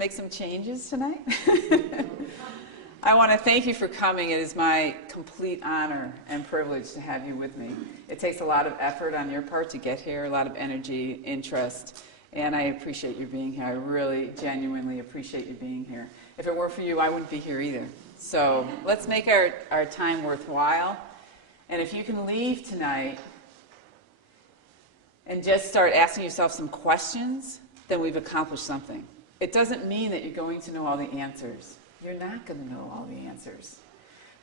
make some changes tonight? I want to thank you for coming. It is my complete honor and privilege to have you with me. It takes a lot of effort on your part to get here, a lot of energy, interest, and I appreciate you being here. I really, genuinely appreciate you being here. If it weren't for you, I wouldn't be here either. So let's make our time worthwhile. And if you can leave tonight and just start asking yourself some questions, then we've accomplished something. It doesn't mean that you're going to know all the answers. You're not going to know all the answers.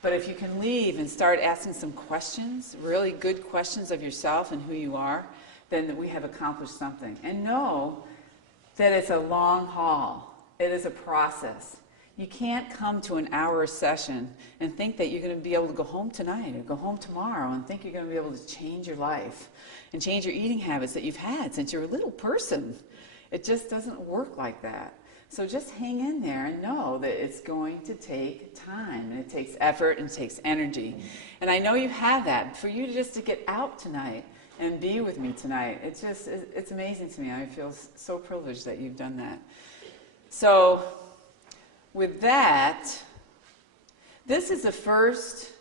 But if you can leave and start asking some questions, really good questions of yourself and who you are, then we have accomplished something. And know that it's a long haul. It is a process. You can't come to an hour session and think that you're going to be able to go home tonight or go home tomorrow and think you're going to be able to change your life and change your eating habits that you've had since you're a little person. It just doesn't work like that. So just hang in there and know that it's going to take time, and it takes effort and it takes energy. And I know you have that. For you just to get out tonight and be with me tonight, it's amazing to me. I feel so privileged that you've done that. So with that, this is the first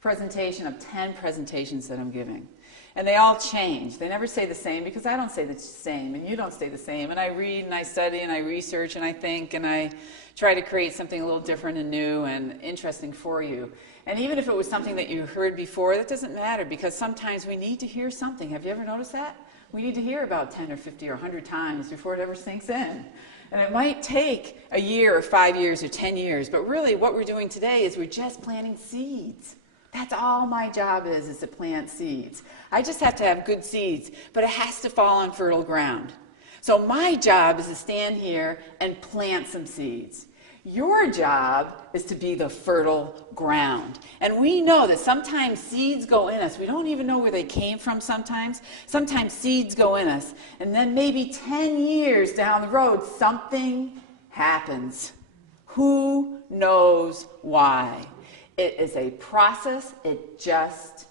presentation of 10 presentations that I'm giving. And they all change. They never stay the same because I don't stay the same and you don't stay the same. And I read and I study and I research and I think and I try to create something a little different and new and interesting for you. And even if it was something that you heard before, that doesn't matter because sometimes we need to hear something. Have you ever noticed that? We need to hear about 10 or 50 or 100 times before it ever sinks in. And it might take a year or 5 years or 10 years, but really what we're doing today is we're just planting seeds. That's all my job is to plant seeds. I just have to have good seeds, but it has to fall on fertile ground. So my job is to stand here and plant some seeds. Your job is to be the fertile ground. And we know that sometimes seeds go in us. We don't even know where they came from sometimes. Sometimes seeds go in us. And then maybe 10 years down the road, something happens. Who knows why? It is a process. It just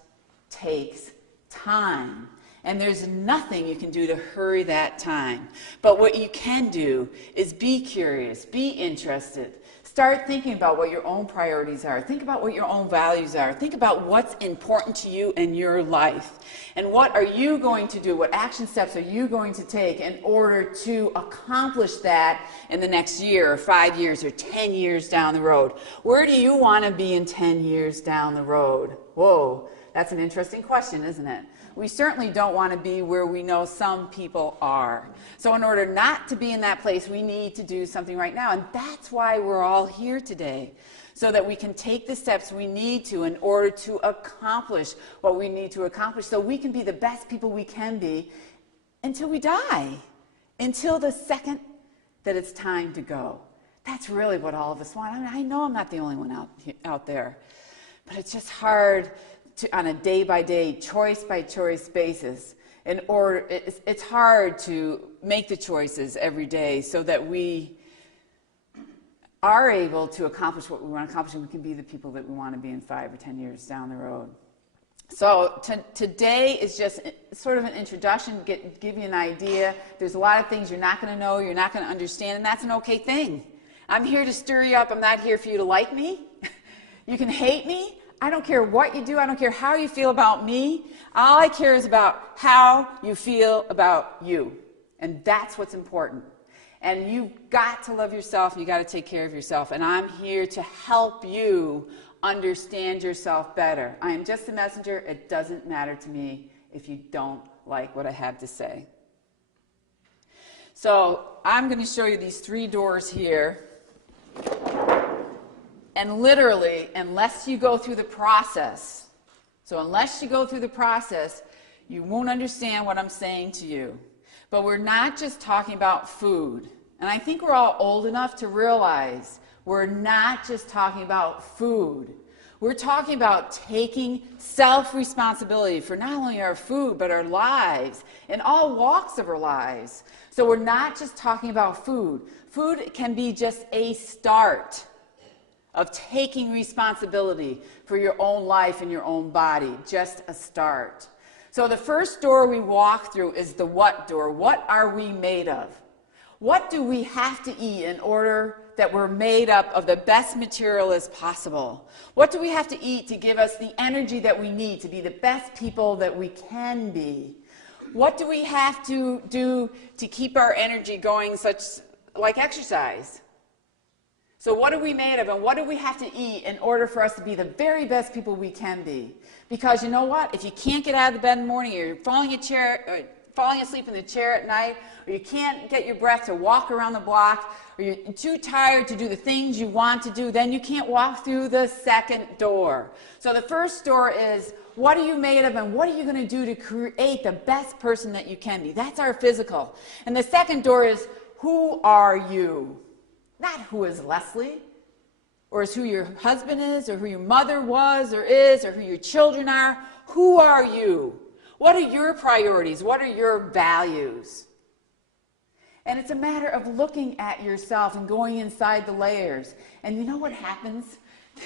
takes time. And there's nothing you can do to hurry that time. But what you can do is be curious, be interested. Start thinking about what your own priorities are. Think about what your own values are. Think about what's important to you in your life. And what are you going to do? What action steps are you going to take in order to accomplish that in the next year or 5 years or 10 years down the road? Where do you want to be in 10 years down the road? Whoa, that's an interesting question, isn't it? We certainly don't want to be where we know some people are. So in order not to be in that place, we need to do something right now. And that's why we're all here today, so that we can take the steps we need to in order to accomplish what we need to accomplish, so we can be the best people we can be until we die, until the second that it's time to go. That's really what all of us want. I mean, I know I'm not the only one out there, but it's just hard on a day-by-day, choice-by-choice basis. It's hard to make the choices every day so that we are able to accomplish what we want to accomplish, and we can be the people that we want to be in 5 or 10 years down the road. So today is just sort of an introduction, give you an idea. There's a lot of things you're not going to know, you're not going to understand, and that's an okay thing. I'm here to stir you up. I'm not here for you to like me. You can hate me. I don't care what you do. I don't care how you feel about me. All I care is about how you feel about you. And that's what's important. And you've got to love yourself. You've got to take care of yourself. And I'm here to help you understand yourself better. I am just a messenger. It doesn't matter to me if you don't like what I have to say. So I'm going to show you these 3 doors here. And literally, unless you go through the process, you won't understand what I'm saying to you. But we're not just talking about food. And I think we're all old enough to realize we're not just talking about food. We're talking about taking self-responsibility for not only our food, but our lives, in all walks of our lives. So we're not just talking about food. Food can be just a start of taking responsibility for your own life and your own body, just a start. So the first door we walk through is the what door. What are we made of? What do we have to eat in order that we're made up of the best material as possible? What do we have to eat to give us the energy that we need to be the best people that we can be? What do we have to do to keep our energy going, like exercise? So what are we made of, and what do we have to eat in order for us to be the very best people we can be? Because you know what? If you can't get out of the bed in the morning, or you're falling asleep in the chair at night, or you can't get your breath to walk around the block, or you're too tired to do the things you want to do, then you can't walk through the second door. So the first door is, what are you made of, and what are you going to do to create the best person that you can be? That's our physical. And the second door is, who are you? Not who is Leslie, or is who your husband is, or who your mother was or is, or who your children are. Who are you? What are your priorities? What are your values? And it's a matter of looking at yourself and going inside the layers. And you know what happens?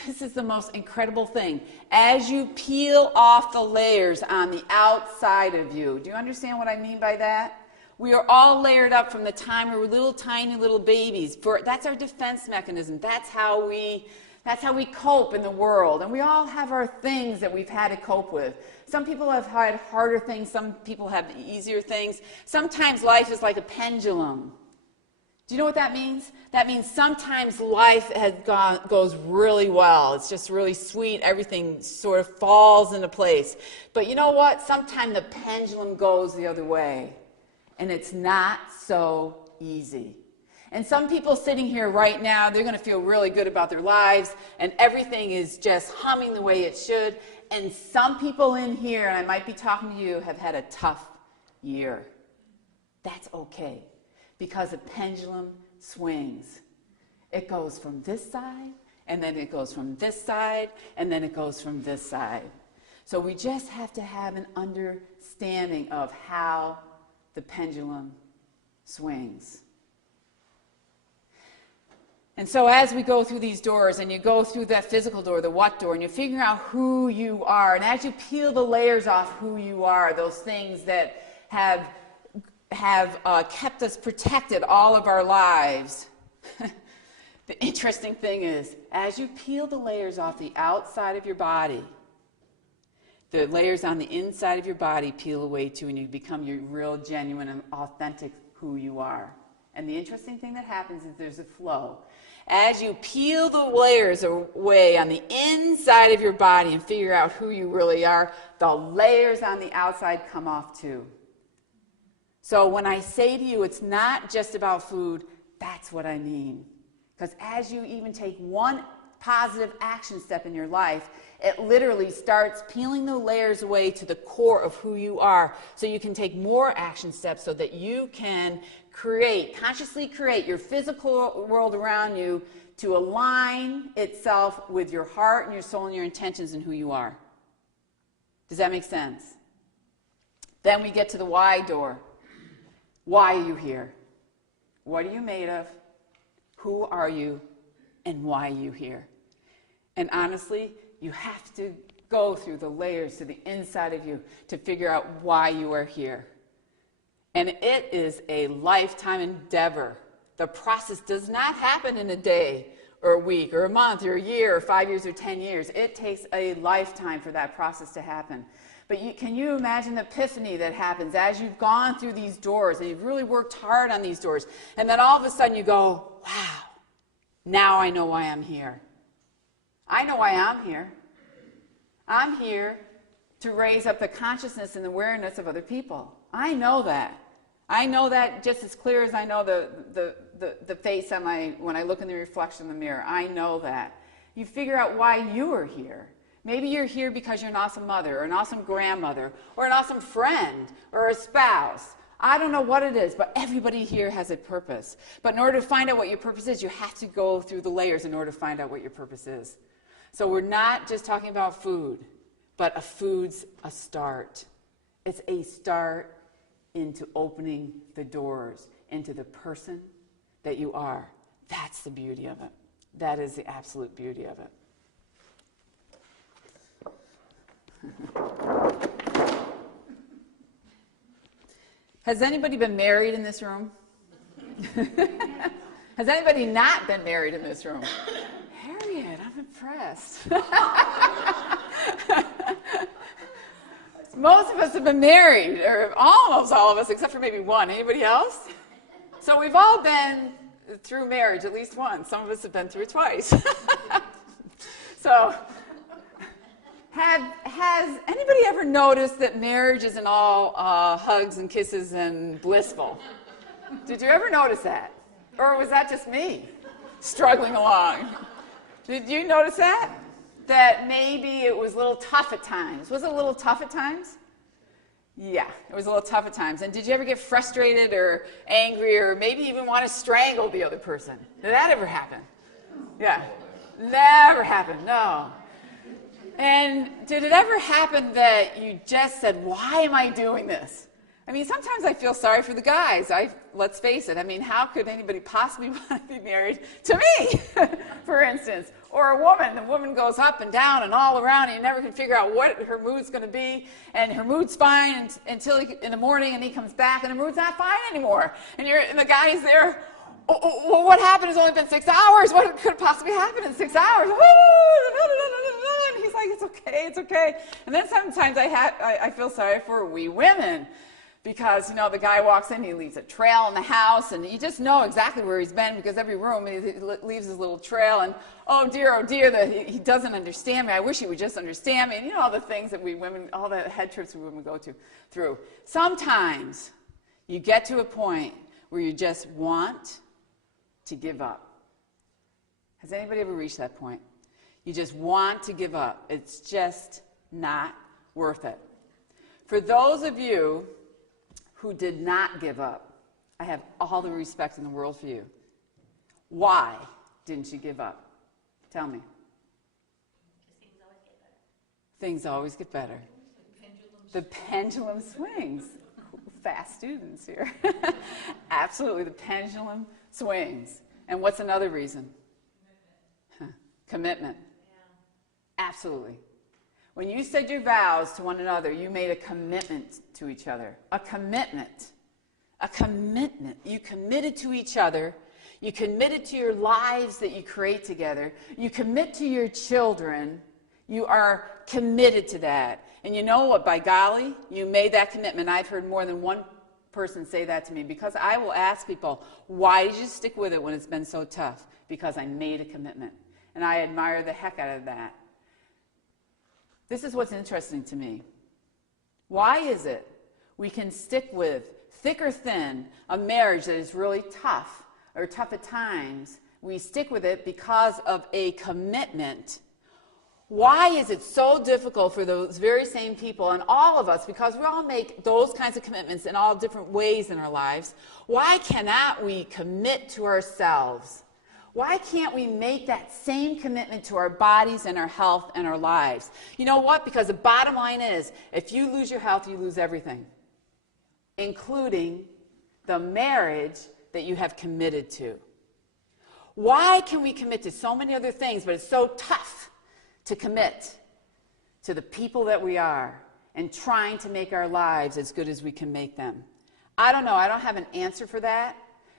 This is the most incredible thing. As you peel off the layers on the outside of you, do you understand what I mean by that? We are all layered up from the time we were little tiny little babies. That's our defense mechanism. That's how we cope in the world. And we all have our things that we've had to cope with. Some people have had harder things. Some people have easier things. Sometimes life is like a pendulum. Do you know what that means? That means sometimes life goes really well. It's just really sweet. Everything sort of falls into place. But you know what? Sometimes the pendulum goes the other way. And it's not so easy. And some people sitting here right now, they're going to feel really good about their lives, and everything is just humming the way it should. And some people in here, and I might be talking to you, have had a tough year. That's okay, because the pendulum swings. It goes from this side, and then it goes from this side, and then it goes from this side. So we just have to have an understanding of how the pendulum swings. And so as we go through these doors, and you go through that physical door, the what door, and you figure out who you are, and as you peel the layers off who you are, those things that have kept us protected all of our lives, the interesting thing is, as you peel the layers off the outside of your body, the layers on the inside of your body peel away too, and you become your real, genuine, and authentic who you are. And the interesting thing that happens is there's a flow. As you peel the layers away on the inside of your body and figure out who you really are, the layers on the outside come off too. So when I say to you it's not just about food, that's what I mean. Because as you even take one positive action step in your life, it literally starts peeling the layers away to the core of who you are, so you can take more action steps so that you can consciously create your physical world around you to align itself with your heart and your soul and your intentions and who you are. Does that make sense? Then we get to the why door. Why are you here? What are you made of? Who are you? And why are you here? And honestly, you have to go through the layers to the inside of you to figure out why you are here. And it is a lifetime endeavor. The process does not happen in a day or a week or a month or a year or 5 years or 10 years. It takes a lifetime for that process to happen. But can you imagine the epiphany that happens as you've gone through these doors and you've really worked hard on these doors, and then all of a sudden you go, wow, now I know why I'm here. I know why I'm here. I'm here to raise up the consciousness and awareness of other people. I know that. I know that just as clear as I know the face on when I look in the reflection in the mirror. I know that. You figure out why you are here. Maybe you're here because you're an awesome mother, or an awesome grandmother, or an awesome friend, or a spouse. I don't know what it is, but everybody here has a purpose. But in order to find out what your purpose is, you have to go through the layers in order to find out what your purpose is. So we're not just talking about food, but a food's a start. It's a start into opening the doors into the person that you are. That's the beauty of it. That is the absolute beauty of it. Has anybody been married in this room? Has anybody not been married in this room? Harriet, I'm impressed. Most of us have been married, or almost all of us, except for maybe one. Anybody else? So we've all been through marriage at least once. Some of us have been through it twice. So, has anybody ever noticed that marriage isn't all hugs and kisses and blissful? Did you ever notice that? Or was that just me struggling along? Did you notice that? That maybe it was a little tough at times. Was it a little tough at times? Yeah, it was a little tough at times. And did you ever get frustrated or angry or maybe even want to strangle the other person? Did that ever happen? Yeah, never happened, no. And did it ever happen that you just said, why am I doing this? I mean, sometimes I feel sorry for the guys. Let's face it. I mean, how could anybody possibly want to be married to me, for instance? Or a woman. The woman goes up and down and all around, and you never can figure out what her mood's going to be. And her mood's fine until in the morning, and he comes back, and her mood's not fine anymore. And the guy's there. Oh, what happened? It's only been 6 hours. What could possibly happen in 6 hours? And he's like, it's okay. And then sometimes I feel sorry for we women. Because, the guy walks in, he leaves a trail in the house, and you just know exactly where he's been because every room he leaves his little trail, and oh dear, that he doesn't understand me. I wish he would just understand me. And all the things that we women, all the head trips we women go through. Sometimes you get to a point where you just want to give up. Has anybody ever reached that point? You just want to give up. It's just not worth it. For those of you who did not give up, I have all the respect in the world for you. Why didn't you give up? Tell me. Things always get better. The pendulum swings. Fast students here. Absolutely, the pendulum swings. And what's another reason? Commitment. Yeah. Absolutely. When you said your vows to one another, you made a commitment to each other. A commitment. A commitment. You committed to each other. You committed to your lives that you create together. You commit to your children. You are committed to that. And you know what? By golly, you made that commitment. I've heard more than one person say that to me because I will ask people, why did you stick with it when it's been so tough? Because I made a commitment. And I admire the heck out of that. This is what's interesting to me. Why is it we can stick with, thick or thin, a marriage that is really tough or tough at times? We stick with it because of a commitment. Why is it so difficult for those very same people and all of us, because we all make those kinds of commitments in all different ways in our lives, why cannot we commit to ourselves? Why can't we make that same commitment to our bodies and our health and our lives? You know what? Because the bottom line is, if you lose your health, you lose everything, including the marriage that you have committed to. Why can we commit to so many other things, but it's so tough to commit to the people that we are and trying to make our lives as good as we can make them? I don't know. I don't have an answer for that.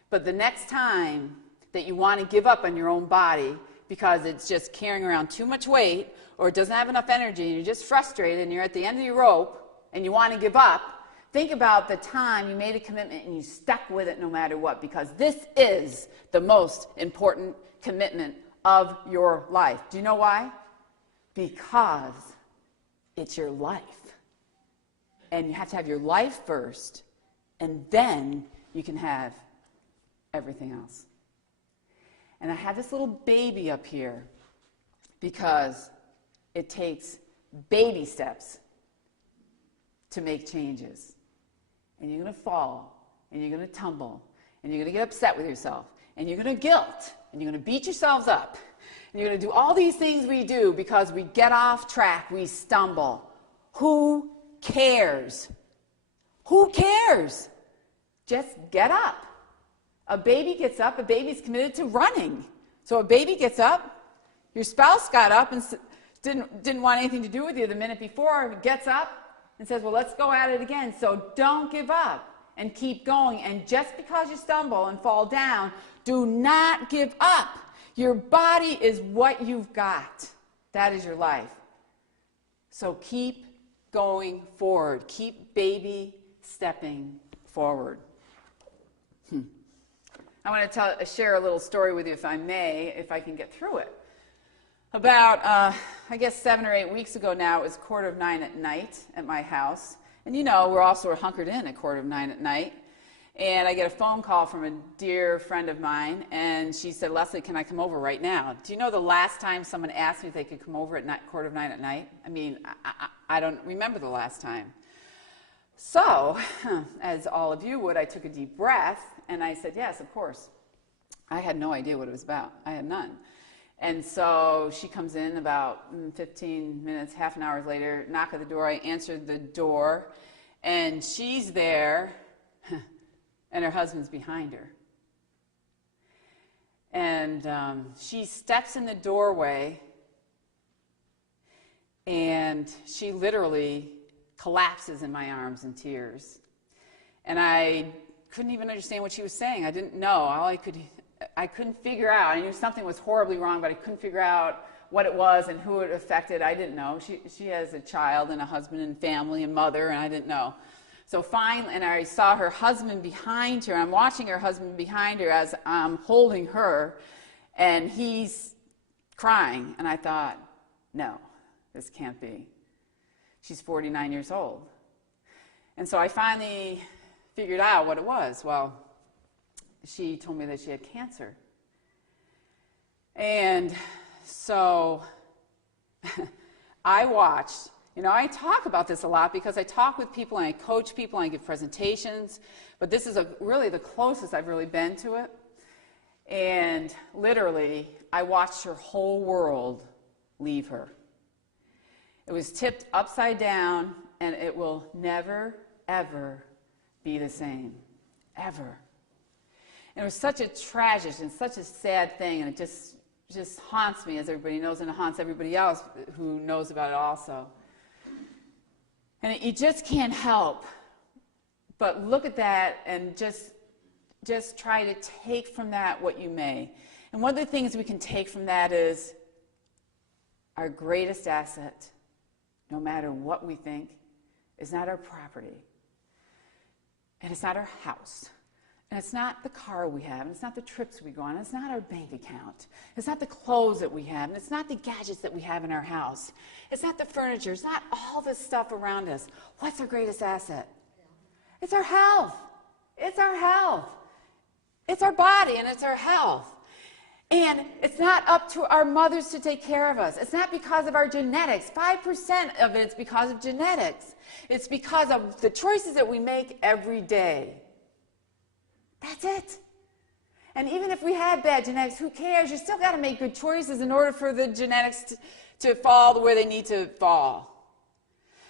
But the next time that you want to give up on your own body because it's just carrying around too much weight or it doesn't have enough energy and you're just frustrated and you're at the end of your rope and you want to give up, think about the time you made a commitment and you stuck with it no matter what, because this is the most important commitment of your life. Do you know why? Because it's your life. And you have to have your life first, and then you can have everything else. And I have this little baby up here because it takes baby steps to make changes. And you're going to fall, and you're going to tumble, and you're going to get upset with yourself, and you're going to guilt, and you're going to beat yourselves up. And you're going to do all these things we do because we get off track, we stumble. Who cares? Who cares? Just get up. A baby gets up, a baby's committed to running. So a baby gets up, your spouse got up and didn't want anything to do with you the minute before, gets up and says, well, let's go at it again. So don't give up. and keep going. And just because you stumble and fall down, do not give up. Your body is what you've got. That is your life. So keep going forward. Keep baby stepping forward. I want to share a little story with you, if I may, if I can get through it. About, I guess 7 or 8 weeks ago now, it was 9:15 at night at my house. And you know, we're all sort of hunkered in at 9:15 at night. And I get a phone call from a dear friend of mine, and she said, Leslie, can I come over right now? Do you know the last time someone asked me if they could come over at 9:15 at night? I mean, I don't remember the last time. So, as all of you would, I took a deep breath, and I said, yes, of course. I had no idea what it was about. I had none. And so she comes in about 15 minutes, half an hour later, knock at the door. I answered the door, and she's there, and her husband's behind her. And she steps in the doorway, and she literally collapses in my arms in tears. And I couldn't even understand what she was saying. I didn't know. I couldn't figure out. I knew something was horribly wrong, but I couldn't figure out what it was and who it affected. I didn't know. She has a child and a husband and family and mother, and I didn't know. So finally, and I saw her husband behind her. I'm watching her husband behind her as I'm holding her, and he's crying. And I thought, no, this can't be. She's 49 years old. And so I finally figured out what it was. Well, she told me that she had cancer. And so I watched. You know, I talk about this a lot because I talk with people and I coach people and I give presentations, but this is really the closest I've really been to it. And literally, I watched her whole world leave her. It was tipped upside down, and it will never, ever be the same. Ever. And it was such a tragic and such a sad thing, and it just haunts me, as everybody knows, and it haunts everybody else who knows about it also. And you just can't help but look at that and just try to take from that what you may. And one of the things we can take from that is our greatest asset, no matter what we think, is not our property. And it's not our house. And it's not the car we have, and it's not the trips we go on, and it's not our bank account. It's not the clothes that we have, and it's not the gadgets that we have in our house. It's not the furniture. It's not all this stuff around us. What's our greatest asset? It's our health. It's our health. It's our body, and it's our health. And it's not up to our mothers to take care of us. It's not because of our genetics. 5% of it's because of genetics. It's because of the choices that we make every day. That's it. And even if we had bad genetics, who cares? You still got to make good choices in order for the genetics to fall where they need to fall.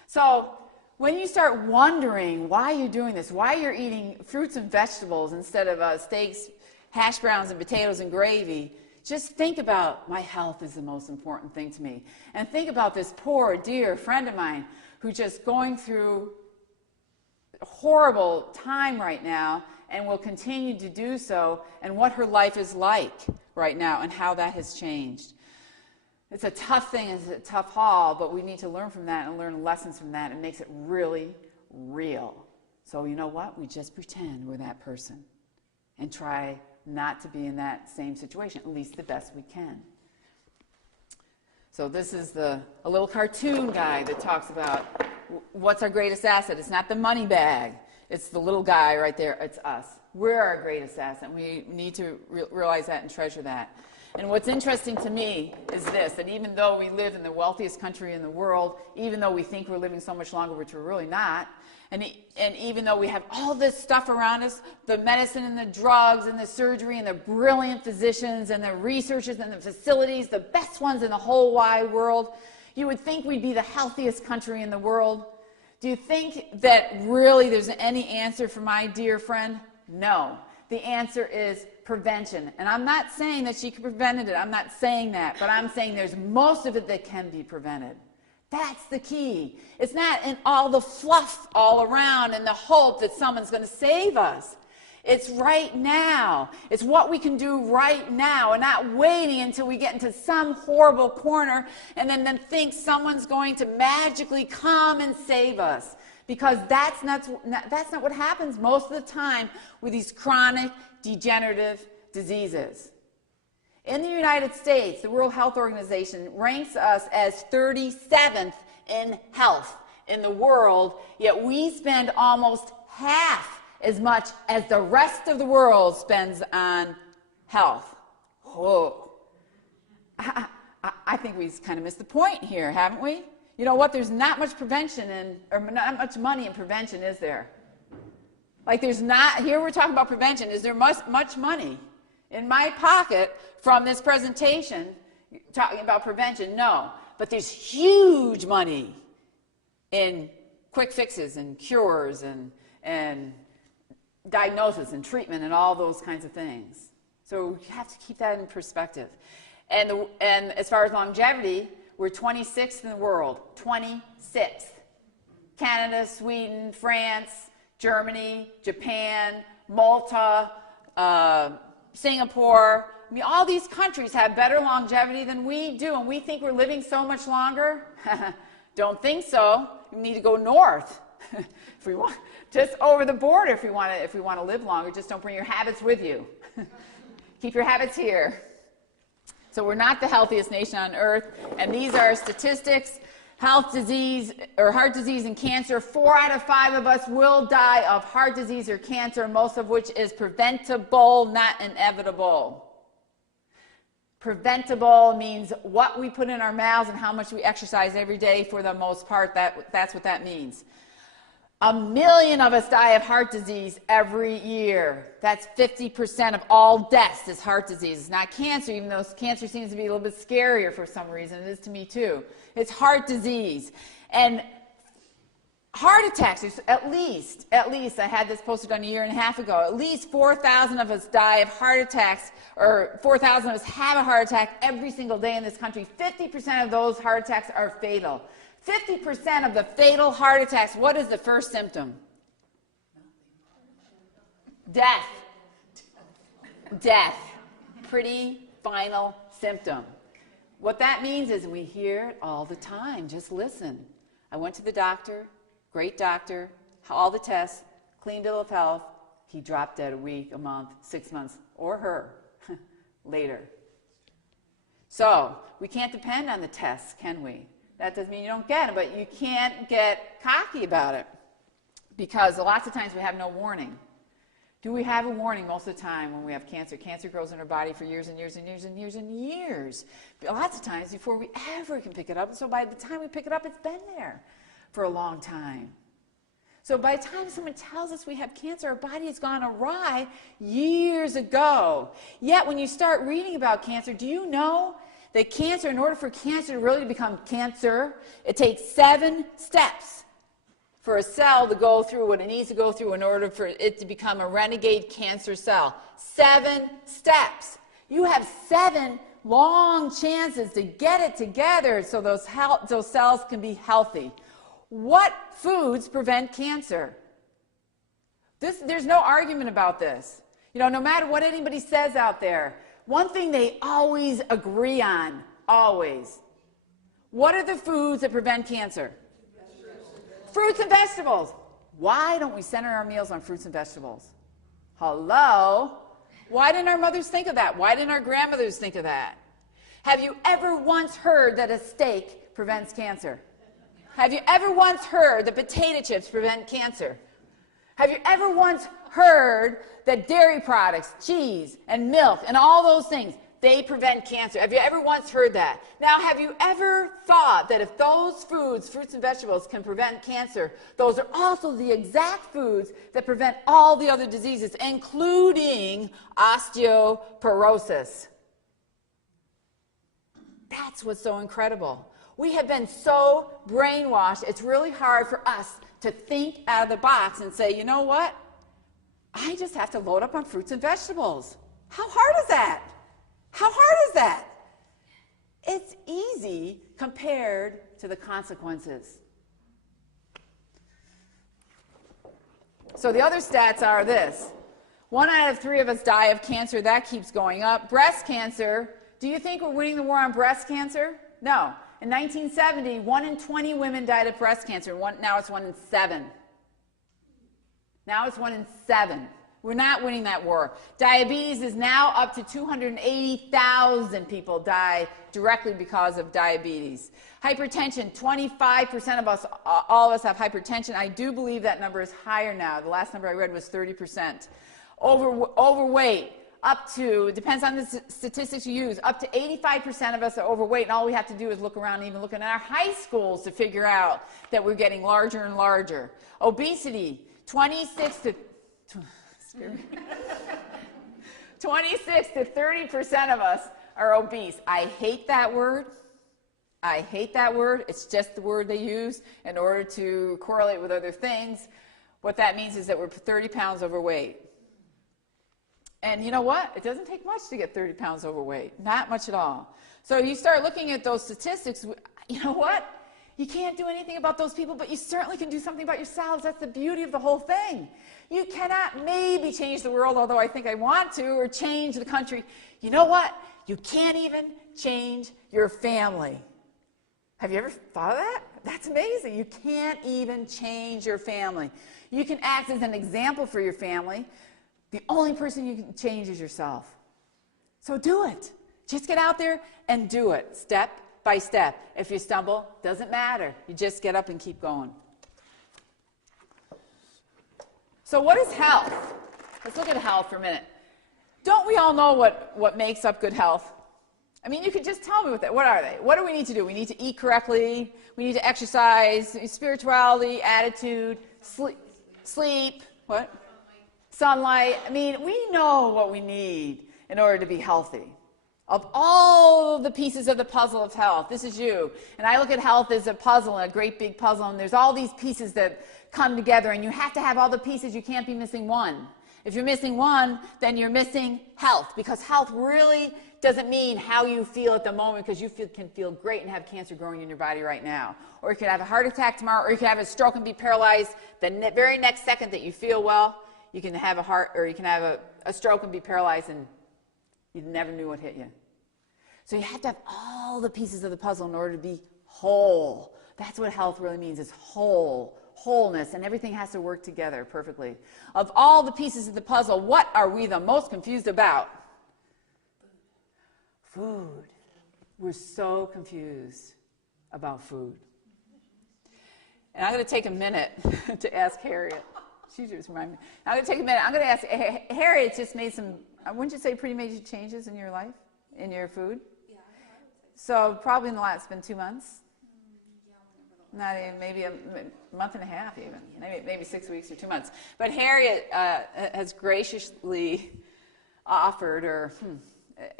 So when you start wondering why you're doing this, why you're eating fruits and vegetables instead of steaks, hash browns, and potatoes and gravy, just think about my health is the most important thing to me. And think about this poor, dear friend of mine who's just going through a horrible time right now and will continue to do so, and what her life is like right now and how that has changed. It's a tough thing, it's a tough haul, but we need to learn from that and learn lessons from that. It makes it really real. So you know what? We just pretend we're that person and try not to be in that same situation, at least the best we can. So this is a little cartoon guy that talks about what's our greatest asset. It's not the money bag. It's the little guy right there. It's us. We're our greatest asset. We need to realize that and treasure that. And what's interesting to me is this, that even though we live in the wealthiest country in the world, even though we think we're living so much longer, which we're really not, and even though we have all this stuff around us, the medicine and the drugs and the surgery and the brilliant physicians and the researchers and the facilities, the best ones in the whole wide world, you would think we'd be the healthiest country in the world. Do you think that really there's any answer for my dear friend? No. The answer is prevention. And I'm not saying that she could prevent it. I'm not saying that. But I'm saying there's most of it that can be prevented. That's the key. It's not in all the fluff all around and the hope that someone's going to save us. It's right now. It's what we can do right now and not waiting until we get into some horrible corner and then think someone's going to magically come and save us. Because that's not what happens most of the time with these chronic degenerative diseases. In the United States, the World Health Organization ranks us as 37th in health in the world, yet we spend almost half as much as the rest of the world spends on health. Whoa. I think we kind of missed the point here, haven't we? You know what? There's not much prevention or not much money in prevention, is there? Like there's not, here we're talking about prevention. Is there much money in my pocket from this presentation talking about prevention? No. But there's huge money in quick fixes and cures and diagnosis and treatment and all those kinds of things. So you have to keep that in perspective. And as far as longevity, we're 26th in the world, 26th. Canada, Sweden, France, Germany, Japan, Malta, Singapore. I mean, all these countries have better longevity than we do, and we think we're living so much longer. Don't think so. We need to go north. If we want, just over the border if we want to live longer. Just don't bring your habits with you. Keep your habits here. So we're not the healthiest nation on earth, and these are statistics. Heart disease and cancer, 4 out of 5 of us will die of heart disease or cancer, most of which is preventable, not inevitable. Preventable means what we put in our mouths and how much we exercise every day for the most part. That's what that means. 1 million of us die of heart disease every year. That's 50% of all deaths is heart disease. It's not cancer, even though cancer seems to be a little bit scarier for some reason. It is to me too. It's heart disease. And heart attacks, at least, I had this posted on a year and a half ago, at least 4,000 of us die of heart attacks, or 4,000 of us have a heart attack every single day in this country. 50% of those heart attacks are fatal. 50% of the fatal heart attacks, what is the first symptom? Death. Death. Pretty final symptom. What that means is we hear it all the time. Just listen. I went to the doctor, great doctor, all the tests, clean bill of health. He dropped dead a week, a month, 6 months, or her later. So we can't depend on the tests, can we? That doesn't mean you don't get them, but you can't get cocky about it because lots of times we have no warning. Do we have a warning most of the time when we have cancer? Cancer grows in our body for years and years and years and years and years. Lots of times before we ever can pick it up. So by the time we pick it up, it's been there for a long time. So by the time someone tells us we have cancer, our body has gone awry years ago. Yet when you start reading about cancer, do you know that cancer, in order for cancer to really become cancer, it takes 7 steps for a cell to go through what it needs to go through in order for it to become a renegade cancer cell. 7 steps. You have 7 long chances to get it together so those cells can be healthy. What foods prevent cancer? There's no argument about this. You know, no matter what anybody says out there, one thing they always agree on, always. What are the foods that prevent cancer? Fruits and vegetables. Why don't we center our meals on fruits and vegetables? Hello? Why didn't our mothers think of that? Why didn't our grandmothers think of that? Have you ever once heard that a steak prevents cancer? Have you ever once heard that potato chips prevent cancer? Have you ever once heard that dairy products, cheese and milk and all those things, they prevent cancer? Have you ever once heard that? Now, have you ever thought that if those foods, fruits and vegetables, can prevent cancer, those are also the exact foods that prevent all the other diseases, including osteoporosis? That's what's so incredible. We have been so brainwashed, it's really hard for us to think out of the box and say, you know what? I just have to load up on fruits and vegetables. How hard is that? How hard is that? It's easy compared to the consequences. So the other stats are this. 1 out of 3 of us die of cancer. That keeps going up. Breast cancer. Do you think we're winning the war on breast cancer? No. In 1970, 1 in 20 women died of breast cancer. Now it's 1 in 7. Now it's 1 in 7. We're not winning that war. Diabetes is now up to 280,000 people die directly because of diabetes. Hypertension, 25% of us, all of us have hypertension. I do believe that number is higher now. The last number I read was 30%. Overweight, up to, it depends on the statistics you use, up to 85% of us are overweight, and all we have to do is look around, even looking at our high schools, to figure out that we're getting larger and larger. Obesity, 26 to 30% of us are obese. I hate that word. I hate that word. It's just the word they use in order to correlate with other things. What that means is that we're 30 pounds overweight. And you know what? It doesn't take much to get 30 pounds overweight. Not much at all. So you start looking at those statistics. You know what? You can't do anything about those people, but you certainly can do something about yourselves. That's the beauty of the whole thing. You cannot maybe change the world, although I think I want to, or change the country. You know what? You can't even change your family. Have you ever thought of that? That's amazing. You can't even change your family. You can act as an example for your family. The only person you can change is yourself. So do it. Just get out there and do it, step by step. If you stumble, doesn't matter. You just get up and keep going. So what is health? Let's look at health for a minute. Don't we all know what makes up good health? I mean, you could just tell me what are they? What do we need to do? We need to eat correctly. We need to exercise, spirituality, attitude, sleep. What? Sunlight. I mean, we know what we need in order to be healthy. Of all the pieces of the puzzle of health, this is you. And I look at health as a puzzle, a great big puzzle, and there's all these pieces that come together, and you have to have all the pieces. You can't be missing one. If you're missing one, then you're missing health, because health really doesn't mean how you feel at the moment, because you can feel great and have cancer growing in your body right now. Or you could have a heart attack tomorrow, or you could have a stroke and be paralyzed the very next second that you feel well. You can have a stroke and be paralyzed, and you never knew what hit you. So you have to have all the pieces of the puzzle in order to be whole. That's what health really means, is wholeness, and everything has to work together perfectly. Of all the pieces of the puzzle, what are we the most confused about? Food. We're so confused about food. And I'm going to take a minute to ask Harriet. She just reminded me. I'm going to take a minute. I'm going to ask Harriet. Just made some, wouldn't you say, pretty major changes in your life, in your food? Yeah. So probably in the last, it's been 2 months. Not even, maybe a month and a half even, maybe 6 weeks or 2 months. But Harriet has graciously offered, or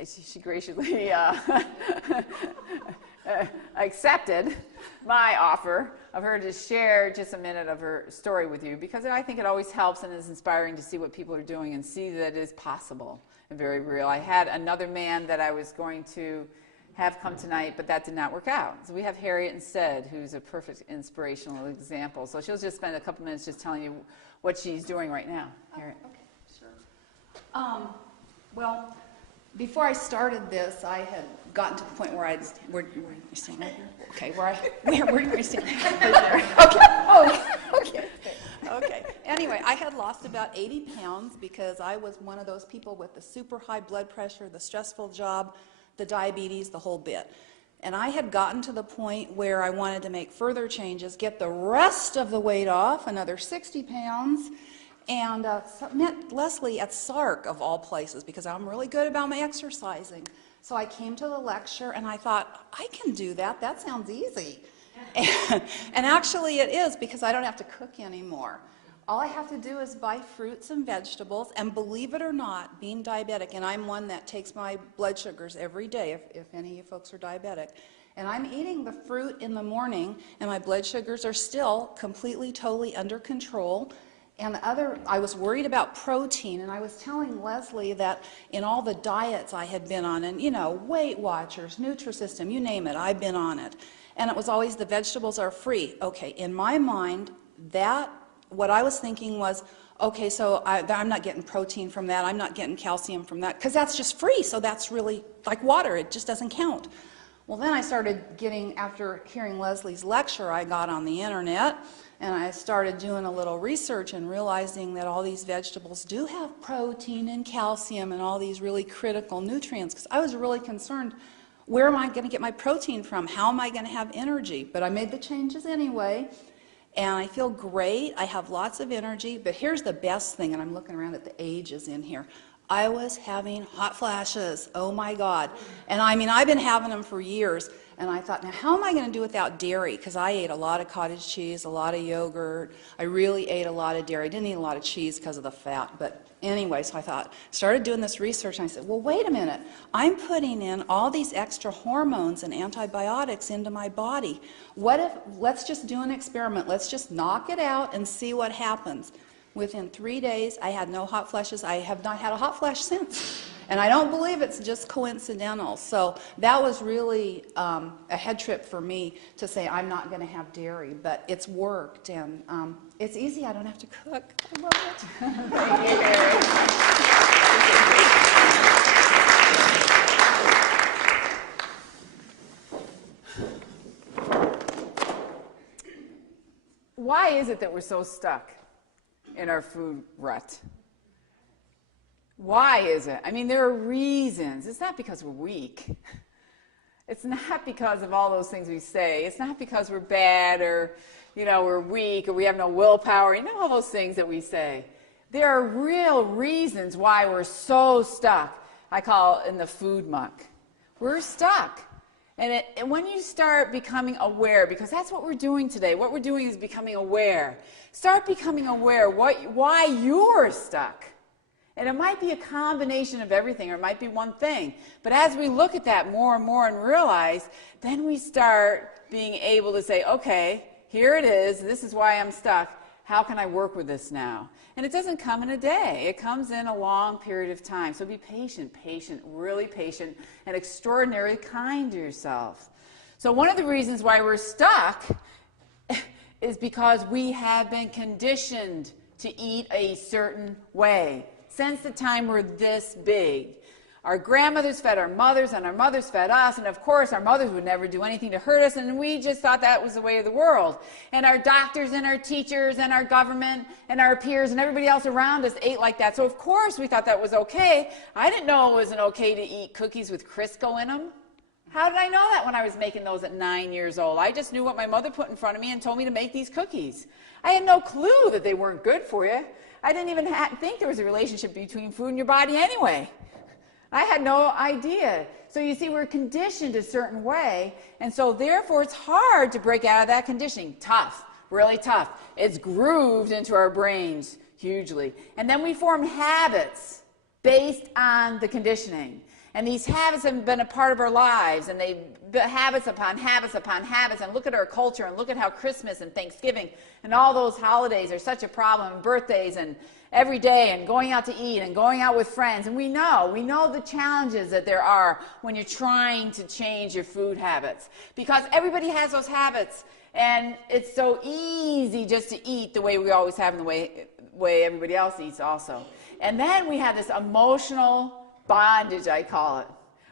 she graciously accepted my offer of her to share just a minute of her story with you, because I think it always helps and is inspiring to see what people are doing and see that it is possible and very real. I had another man that I was going to have come tonight, but that did not work out. So we have Harriet instead, who's a perfect inspirational example. So she'll just spend a couple minutes just telling you what she's doing right now. Harriet. Okay, sure. Well, before I started this, I had gotten to the point where where you stand right here? Okay, where do you stand? Right there. Okay. Oh, okay. Anyway, I had lost about 80 pounds because I was one of those people with the super high blood pressure, the stressful job, the diabetes, the whole bit. And I had gotten to the point where I wanted to make further changes, get the rest of the weight off, another 60 pounds, and met Leslie at SARC, of all places, because I'm really good about my exercising. So I came to the lecture, and I thought, I can do that. That sounds easy. And actually it is, because I don't have to cook anymore. All I have to do is buy fruits and vegetables, and believe it or not, being diabetic, and I'm one that takes my blood sugars every day, if any of you folks are diabetic, and I'm eating the fruit in the morning, and my blood sugars are still completely, totally under control, And I was worried about protein, and I was telling Leslie that in all the diets I had been on, and Weight Watchers, Nutrisystem, you name it, I've been on it. And it was always the vegetables are free. Okay, in my mind, what I was thinking was, okay, so I'm not getting protein from that, I'm not getting calcium from that, because that's just free, so that's really like water, it just doesn't count. Well, then I started after hearing Leslie's lecture, I got on the internet, and I started doing a little research and realizing that all these vegetables do have protein and calcium and all these really critical nutrients, because I was really concerned, where am I going to get my protein from? How am I going to have energy? But I made the changes anyway, and I feel great. I have lots of energy, but here's the best thing, and I'm looking around at the ages in here. I was having hot flashes, oh my God. And I mean, I've been having them for years, and I thought, now how am I going to do without dairy? Because I ate a lot of cottage cheese, a lot of yogurt. I really ate a lot of dairy. I didn't eat a lot of cheese because of the fat, but anyway, so I started doing this research, and I said, well, wait a minute. I'm putting in all these extra hormones and antibiotics into my body. Let's just do an experiment. Let's just knock it out and see what happens. Within 3 days, I had no hot flashes. I have not had a hot flash since. And I don't believe it's just coincidental. So that was really a head trip for me to say I'm not going to have dairy. But it's worked, and it's easy. I don't have to cook. I love it. Thank you, Harry. Why is it that we're so stuck in our food rut? Why is it? I mean, there are reasons. It's not because we're weak. It's not because of all those things we say. It's not because we're bad or, we're weak or we have no willpower. All those things that we say. There are real reasons why we're so stuck. I call it in the food muck. We're stuck. And when you start becoming aware, because that's what we're doing today. What we're doing is becoming aware. Start becoming aware why you're stuck. And it might be a combination of everything, or it might be one thing. But as we look at that more and more and realize, then we start being able to say, okay, here it is. This is why I'm stuck. How can I work with this now? And it doesn't come in a day. It comes in a long period of time. So be patient, really patient, and extraordinarily kind to yourself. So one of the reasons why we're stuck is because we have been conditioned to eat a certain way since the time we're this big. Our grandmothers fed our mothers, and our mothers fed us, and of course our mothers would never do anything to hurt us, and we just thought that was the way of the world. And our doctors and our teachers and our government and our peers and everybody else around us ate like that, so of course we thought that was okay. I didn't know it wasn't okay to eat cookies with Crisco in them. How did I know that when I was making those at 9 years old? I just knew what my mother put in front of me and told me to make these cookies. I had no clue that they weren't good for you. I didn't even think there was a relationship between food and your body anyway. I had no idea. So you see, we're conditioned a certain way, and so therefore it's hard to break out of that conditioning. Tough, really tough. It's grooved into our brains hugely. And then we form habits based on the conditioning. And these habits have been a part of our lives, and they habits upon habits upon habits. And look at our culture, and look at how Christmas and Thanksgiving and all those holidays are such a problem, and birthdays and every day, and going out to eat and going out with friends. And we know the challenges that there are when you're trying to change your food habits, because everybody has those habits, and it's so easy just to eat the way we always have and the way everybody else eats also. And then we have this emotional bondage, I call it.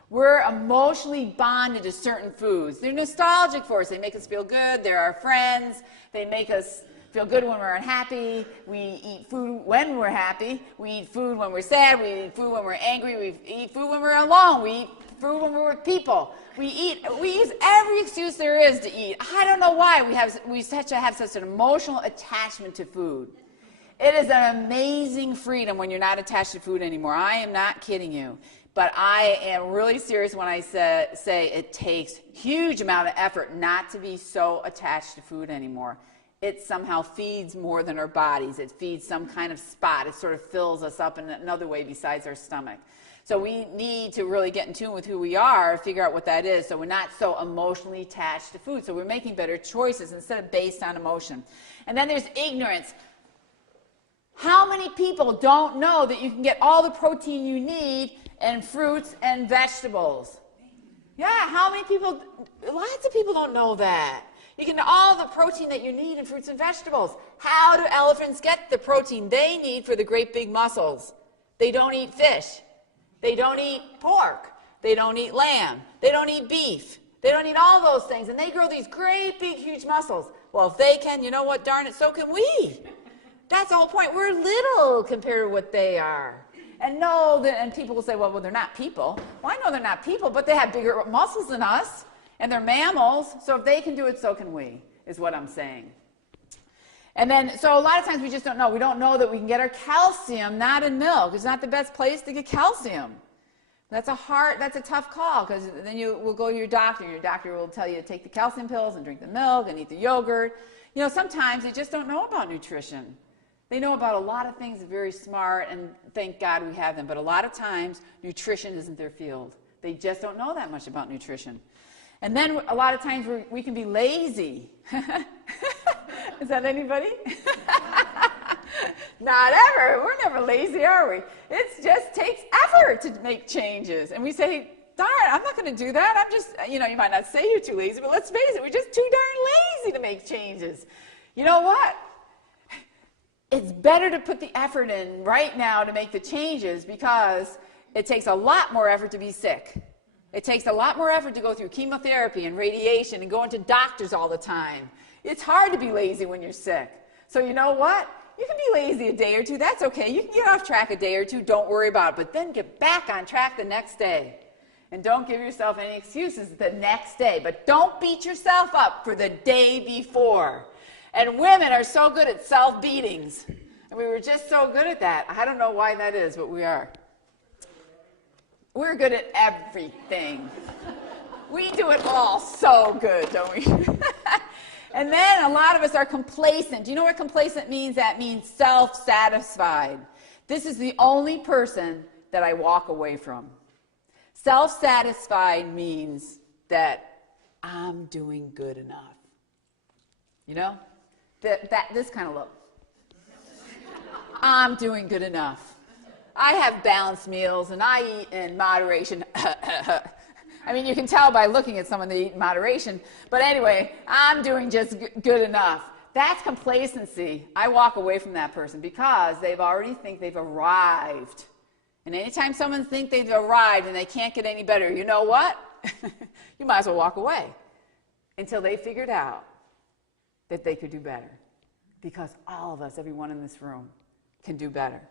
We're emotionally bonded to certain foods. They're nostalgic for us. They make us feel good. They're our friends. They make us feel good when we're unhappy. We eat food when we're happy. We eat food when we're sad. We eat food when we're angry. We eat food when we're alone. We eat food when we're with people. We use every excuse there is to eat. I don't know why we have such an emotional attachment to food. It is an amazing freedom when you're not attached to food anymore. I am not kidding you. But I am really serious when I say it takes huge amount of effort not to be so attached to food anymore. It somehow feeds more than our bodies. It feeds some kind of spot. It sort of fills us up in another way besides our stomach. So we need to really get in tune with who we are, figure out what that is, so we're not so emotionally attached to food. So we're making better choices instead of based on emotion. And then there's ignorance. How many people don't know that you can get all the protein you need in fruits and vegetables? Yeah, how many people? Lots of people don't know that. You can get all the protein that you need in fruits and vegetables. How do elephants get the protein they need for the great big muscles? They don't eat fish. They don't eat pork. They don't eat lamb. They don't eat beef. They don't eat all those things, and they grow these great big huge muscles. Well, if they can, you know what, darn it, so can we. That's the whole point. We're little compared to what they are. And and people will say, well, they're not people. Well, I know they're not people, but they have bigger muscles than us, and they're mammals. So if they can do it, so can we, is what I'm saying. And then, so a lot of times we just don't know. We don't know that we can get our calcium not in milk. It's not the best place to get calcium. That's a tough call, because then you will go to your doctor, and your doctor will tell you to take the calcium pills and drink the milk and eat the yogurt. You know, sometimes they just don't know about nutrition. They know about a lot of things, very smart, and thank God we have them. But a lot of times, nutrition isn't their field. They just don't know that much about nutrition. And then a lot of times we can be lazy. Is that anybody? Not ever. We're never lazy, are we? It just takes effort to make changes. And we say, darn, I'm not going to do that. I'm just, you might not say you're too lazy, but let's face it, we're just too darn lazy to make changes. You know what? It's better to put the effort in right now to make the changes, because it takes a lot more effort to be sick. It takes a lot more effort to go through chemotherapy and radiation and going to doctors all the time. It's hard to be lazy when you're sick. So you know what? You can be lazy a day or two. That's okay. You can get off track a day or two. Don't worry about it. But then get back on track the next day. And don't give yourself any excuses the next day. But don't beat yourself up for the day before. And women are so good at self-beatings. And we were just so good at that. I don't know why that is, but we are. We're good at everything. We do it all so good, don't we? And then a lot of us are complacent. Do you know what complacent means? That means self-satisfied. This is the only person that I walk away from. Self-satisfied means that I'm doing good enough. You know? This kind of look. I'm doing good enough. I have balanced meals, and I eat in moderation. I mean, you can tell by looking at someone they eat in moderation. But anyway, I'm doing just good enough. That's complacency. I walk away from that person because they already think they've arrived. And anytime someone thinks they've arrived and they can't get any better, you know what? You might as well walk away until they figured out that they could do better. Because all of us, everyone in this room, can do better.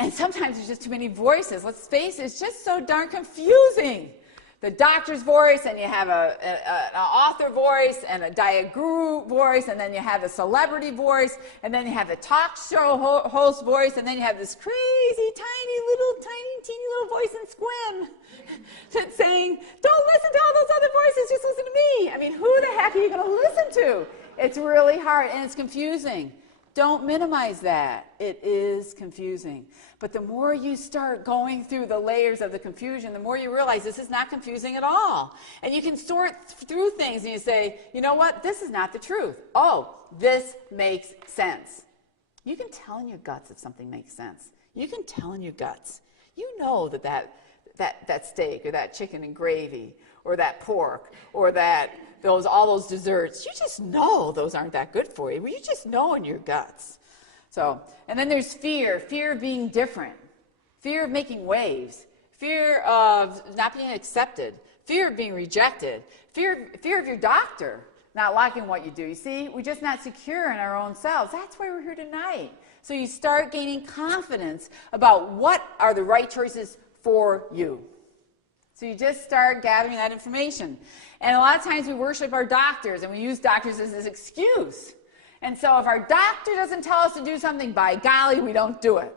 And sometimes there's just too many voices. Let's face it, it's just so darn confusing. The doctor's voice, and you have an author voice, and a diet guru voice, and then you have a celebrity voice, and then you have a talk show host voice, and then you have this crazy, tiny, teeny little voice in Squim that's saying, don't listen to all those other voices, just listen to me. I mean, who the heck are you going to listen to? It's really hard, and it's confusing. Don't minimize that. It is confusing. But the more you start going through the layers of the confusion, the more you realize this is not confusing at all. And you can sort through things and you say, you know what? This is not the truth. Oh, this makes sense. You can tell in your guts if something makes sense. You can tell in your guts. You know that steak or that chicken and gravy or that pork or all those desserts, you just know those aren't that good for you. You just know in your guts. So, and then there's fear of being different, fear of making waves, fear of not being accepted, fear of being rejected, fear of your doctor not liking what you do. You see, we're just not secure in our own selves. That's why we're here tonight. So you start gaining confidence about what are the right choices for you. So you just start gathering that information. And a lot of times we worship our doctors, and we use doctors as an excuse. And so if our doctor doesn't tell us to do something, by golly, we don't do it.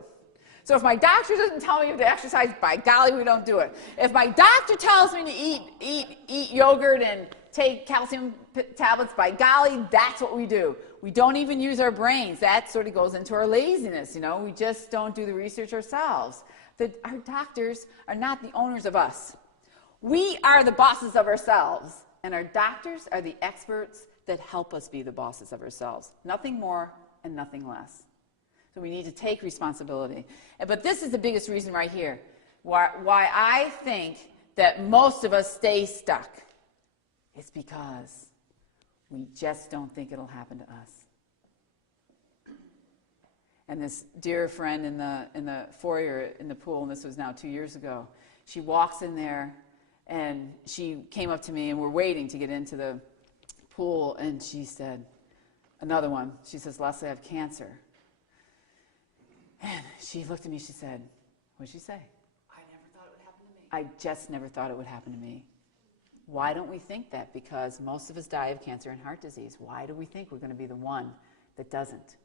So if my doctor doesn't tell me to exercise, by golly, we don't do it. If my doctor tells me to eat yogurt and take calcium tablets, by golly, that's what we do. We don't even use our brains. That sort of goes into our laziness, We just don't do the research ourselves. Our doctors are not the owners of us. We are the bosses of ourselves, and our doctors are the experts that help us be the bosses of ourselves. Nothing more and nothing less. So we need to take responsibility. But this is the biggest reason right here, why I think that most of us stay stuck. It's because we just don't think it'll happen to us. And this dear friend in the foyer in the pool, and this was now 2 years ago, she walks in there, and she came up to me, and we're waiting to get into the pool, and she said, another one, she says, Leslie, I have cancer. And she looked at me, she said, what did she say? I never thought it would happen to me. I just never thought it would happen to me. Why don't we think that? Because most of us die of cancer and heart disease. Why do we think we're going to be the one that doesn't?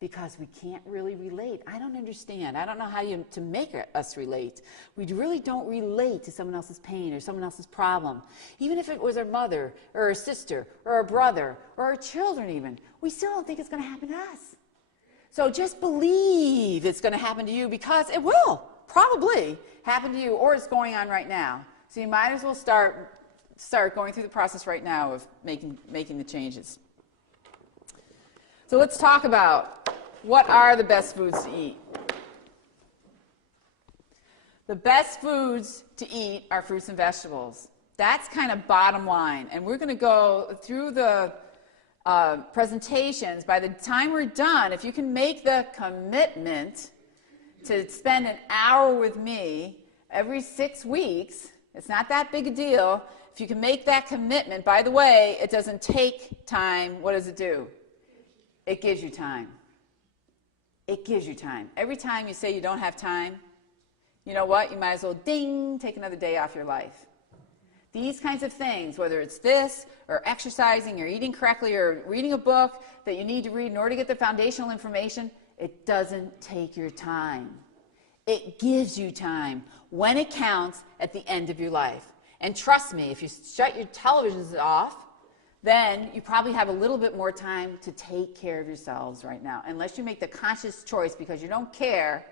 Because we can't really relate. I don't understand. I don't know how to make us relate. We really don't relate to someone else's pain or someone else's problem. Even if it was our mother or our sister or our brother or our children even, we still don't think it's going to happen to us. So just believe it's going to happen to you, because it will probably happen to you, or it's going on right now. So you might as well start going through the process right now of making the changes. So let's talk about what are the best foods to eat. The best foods to eat are fruits and vegetables. That's kind of bottom line. And we're going to go through the presentations. By the time we're done, if you can make the commitment to spend an hour with me every 6 weeks, it's not that big a deal. If you can make that commitment, by the way, it doesn't take time. What does it do? It gives you time. It gives you time. Every time you say you don't have time, you know what? You might as well, ding, take another day off your life. These kinds of things, whether it's this, or exercising, or eating correctly, or reading a book that you need to read in order to get the foundational information, it doesn't take your time. It gives you time when it counts at the end of your life. And trust me, if you shut your televisions off, then you probably have a little bit more time to take care of yourselves right now. Unless you make the conscious choice because you don't care.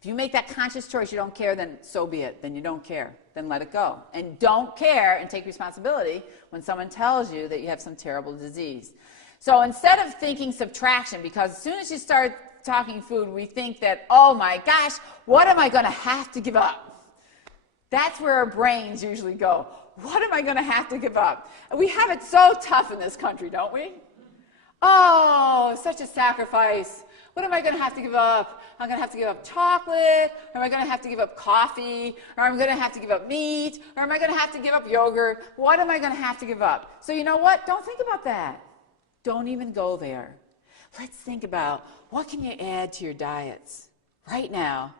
If you make that conscious choice, you don't care, then so be it. Then you don't care. Then let it go. And don't care and take responsibility when someone tells you that you have some terrible disease. So instead of thinking subtraction, because as soon as you start talking food, we think that, oh my gosh, what am I going to have to give up? That's where our brains usually go. What am I going to have to give up? And we have it so tough in this country, don't we? Oh, such a sacrifice. What am I going to have to give up? I'm going to have to give up chocolate, or am I going to have to give up coffee, or am I going to have to give up meat, or am I going to have to give up yogurt? What am I going to have to give up? So you know what? Don't think about that. Don't even go there. Let's think about what can you add to your diets right now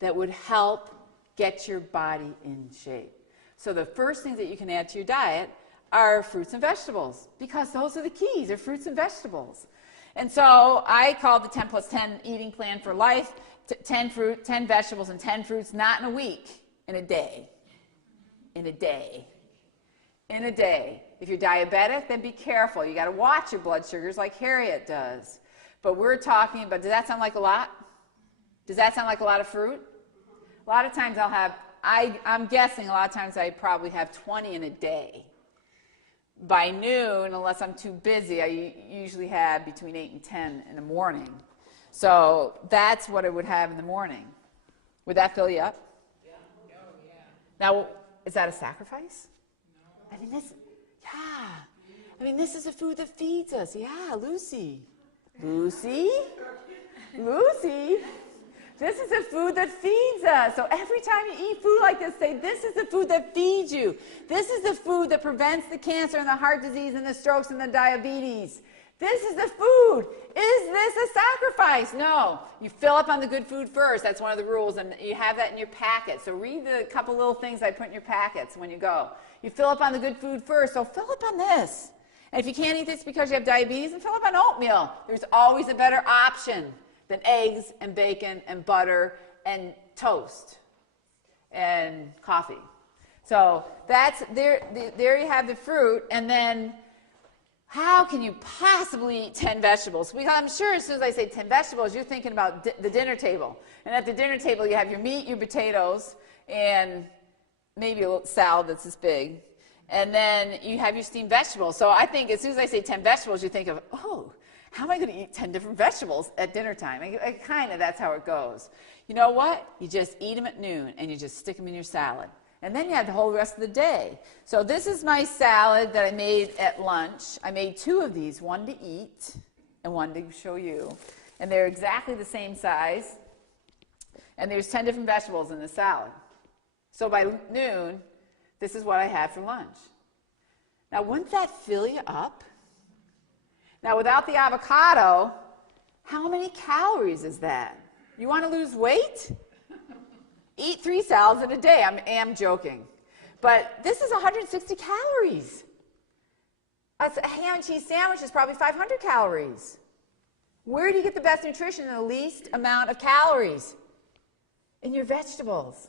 that would help get your body in shape. So the first things that you can add to your diet are fruits and vegetables, because those are the keys. They're fruits and vegetables. And so I called the 10 plus 10 eating plan for life, 10 fruit, 10 vegetables, and 10 fruits, not in a week, in a day. In a day. In a day. If you're diabetic, then be careful. You got to watch your blood sugars like Harriet does. But we're talking about, does that sound like a lot? Does that sound like a lot of fruit? A lot of times I'll have, I'm guessing a lot of times I probably have 20 in a day. By noon, unless I'm too busy, I usually have between 8 and 10 in the morning. So that's what I would have in the morning. Would that fill you up? Yeah. Oh, yeah. Now, is that a sacrifice? No. I mean, this is a food that feeds us. Yeah, Lucy. Lucy? Lucy? This is a food that feeds us. So every time you eat food like this, say, this is the food that feeds you. This is the food that prevents the cancer and the heart disease and the strokes and the diabetes. This is the food. Is this a sacrifice? No. You fill up on the good food first. That's one of the rules, and you have that in your packet. So read the couple little things I put in your packets when you go. You fill up on the good food first, so fill up on this. And if you can't eat this because you have diabetes, then fill up on oatmeal. There's always a better option than eggs and bacon and butter and toast and coffee. So that's there you have the fruit. And then how can you possibly eat 10 vegetables? Because I'm sure as soon as I say 10 vegetables, you're thinking about the dinner table. And at the dinner table, you have your meat, your potatoes, and maybe a little salad that's this big. And then you have your steamed vegetables. So I think as soon as I say 10 vegetables, you think of, oh, How am I going to eat 10 different vegetables at dinner time? Kind of, that's how it goes. You know what? You just eat them at noon, and you just stick them in your salad. And then you have the whole rest of the day. So this is my salad that I made at lunch. I made 2 of these, one to eat and one to show you. And they're exactly the same size. And there's 10 different vegetables in the salad. So by noon, this is what I had for lunch. Now, wouldn't that fill you up? Now, without the avocado, how many calories is that? You want to lose weight? Eat 3 salads in a day. I am joking. But this is 160 calories. A ham and cheese sandwich is probably 500 calories. Where do you get the best nutrition and the least amount of calories? In your vegetables.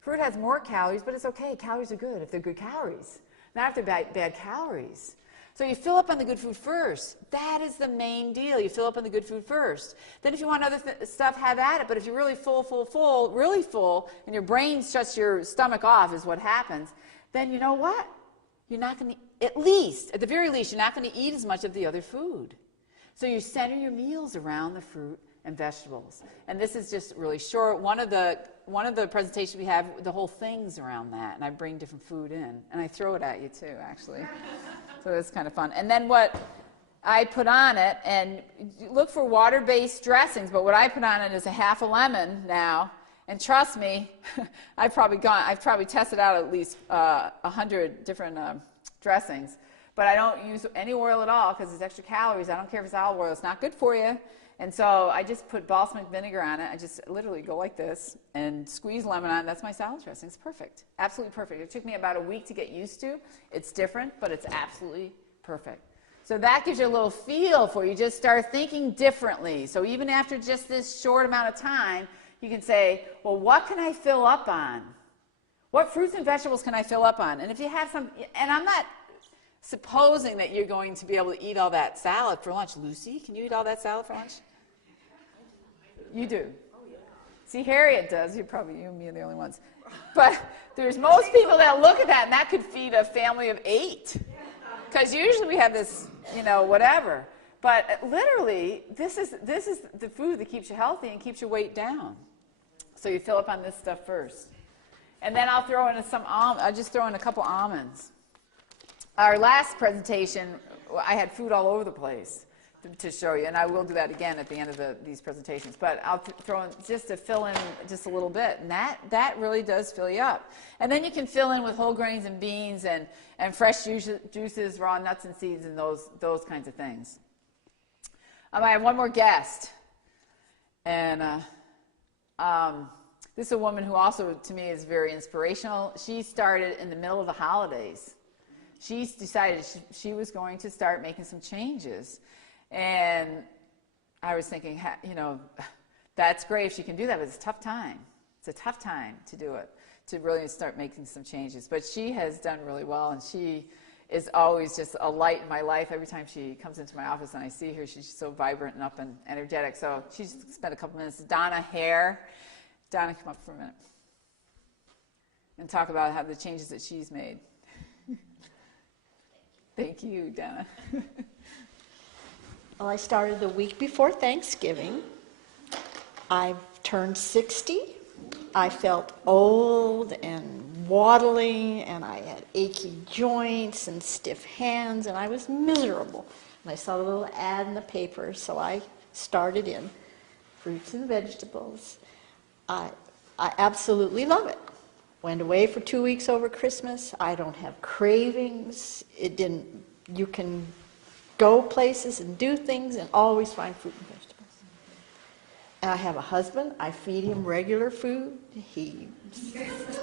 Fruit has more calories, but it's okay. Calories are good if they're good calories, not if they're bad calories. So you fill up on the good food first. That is the main deal. You fill up on the good food first. Then if you want other stuff, have at it. But if you're really full, really full, and your brain shuts your stomach off is what happens, then you know what? You're not going to, at the very least, you're not going to eat as much of the other food. So you center your meals around the fruit and vegetables. And this is just really short. One of the presentations we have, the whole thing's around that. And I bring different food in. And I throw it at you too, actually. So it's kind of fun. And then what I put on it, and look for water-based dressings, but what I put on it is a half a lemon now. And trust me, I've probably tested out at least 100 different dressings. But I don't use any oil at all because it's extra calories. I don't care if it's olive oil. It's not good for you. And so I just put balsamic vinegar on it. I just literally go like this and squeeze lemon on it. That's my salad dressing. It's perfect. Absolutely perfect. It took me about a week to get used to. It's different, but it's absolutely perfect. So that gives you a little feel for you. Just start thinking differently. So even after just this short amount of time, you can say, well, what can I fill up on? What fruits and vegetables can I fill up on? And if you have some, and I'm not supposing that you're going to be able to eat all that salad for lunch. Lucy, can you eat all that salad for lunch? You do. See, Harriet does. You and me are the only ones. But there's most people that look at that, and that could feed a family of 8. Because usually we have this, whatever. But literally, this is the food that keeps you healthy and keeps your weight down. So you fill up on this stuff first. And then I'll throw in I'll just throw in a couple almonds. Our last presentation, I had food all over the place to show you, and I will do that again at the end of these presentations. But I'll throw in just to fill in just a little bit, and that really does fill you up. And then you can fill in with whole grains and beans and fresh juices, raw nuts and seeds, and those kinds of things. I have one more guest, and this is a woman who also, to me, is very inspirational. She started in the middle of the holidays. She decided she was going to start making some changes. And I was thinking, that's great if she can do that, but it's a tough time. It's a tough time to do it, to really start making some changes. But she has done really well, and she is always just a light in my life. Every time she comes into my office and I see her, she's so vibrant and up and energetic. So she's spent a couple minutes. Donna Hare. Donna, come up for a minute and talk about how the changes that she's made. Thank you, Donna. Well, I started the week before Thanksgiving. I've turned 60. I felt old and waddling, and I had achy joints and stiff hands, and I was miserable. And I saw the little ad in the paper, so I started in fruits and vegetables. I absolutely love it. Went away for 2 weeks over Christmas. I don't have cravings. You can go places and do things and always find fruit and vegetables. And I have a husband. I feed him regular food. The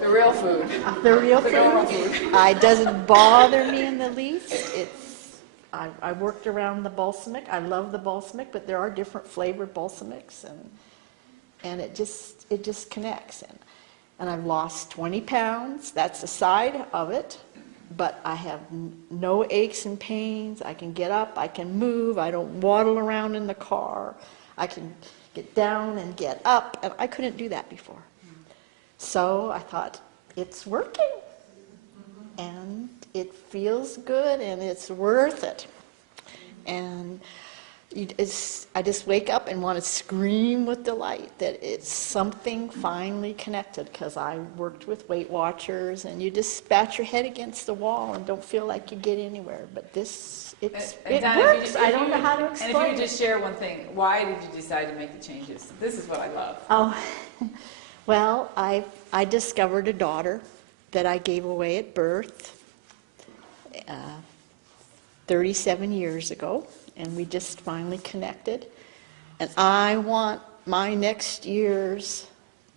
real food. The real food. It doesn't bother me in the least. I worked around the balsamic. I love the balsamic, but there are different flavored balsamics, and it just connects. And I've lost 20 pounds. That's the side of it. But I have no aches and pains. I can get up. I can move. I don't waddle around in the car. I can get down and get up. And I couldn't do that before. So I thought, it's working. And it feels good, and it's worth it. And I just wake up and want to scream with delight that it's something finally connected, because I worked with Weight Watchers, and you just bat your head against the wall and don't feel like you get anywhere. But this, it Donna, works. I don't know how to explain And if you would it. just share one thing, why did you decide to make the changes? This is what I love. Oh, well, I discovered a daughter that I gave away at birth 37 years ago, and we just finally connected. And I want my next years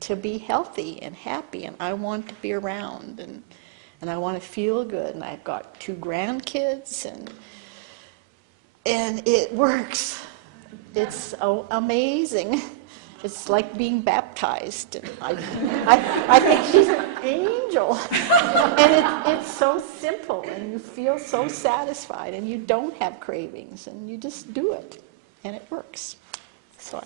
to be healthy and happy, and I want to be around, and I want to feel good. And I've got 2 grandkids, and it works. It's so amazing. It's like being baptized. And I think she's an angel. And it's so simple, and you feel so satisfied, and you don't have cravings, and you just do it, and it works. So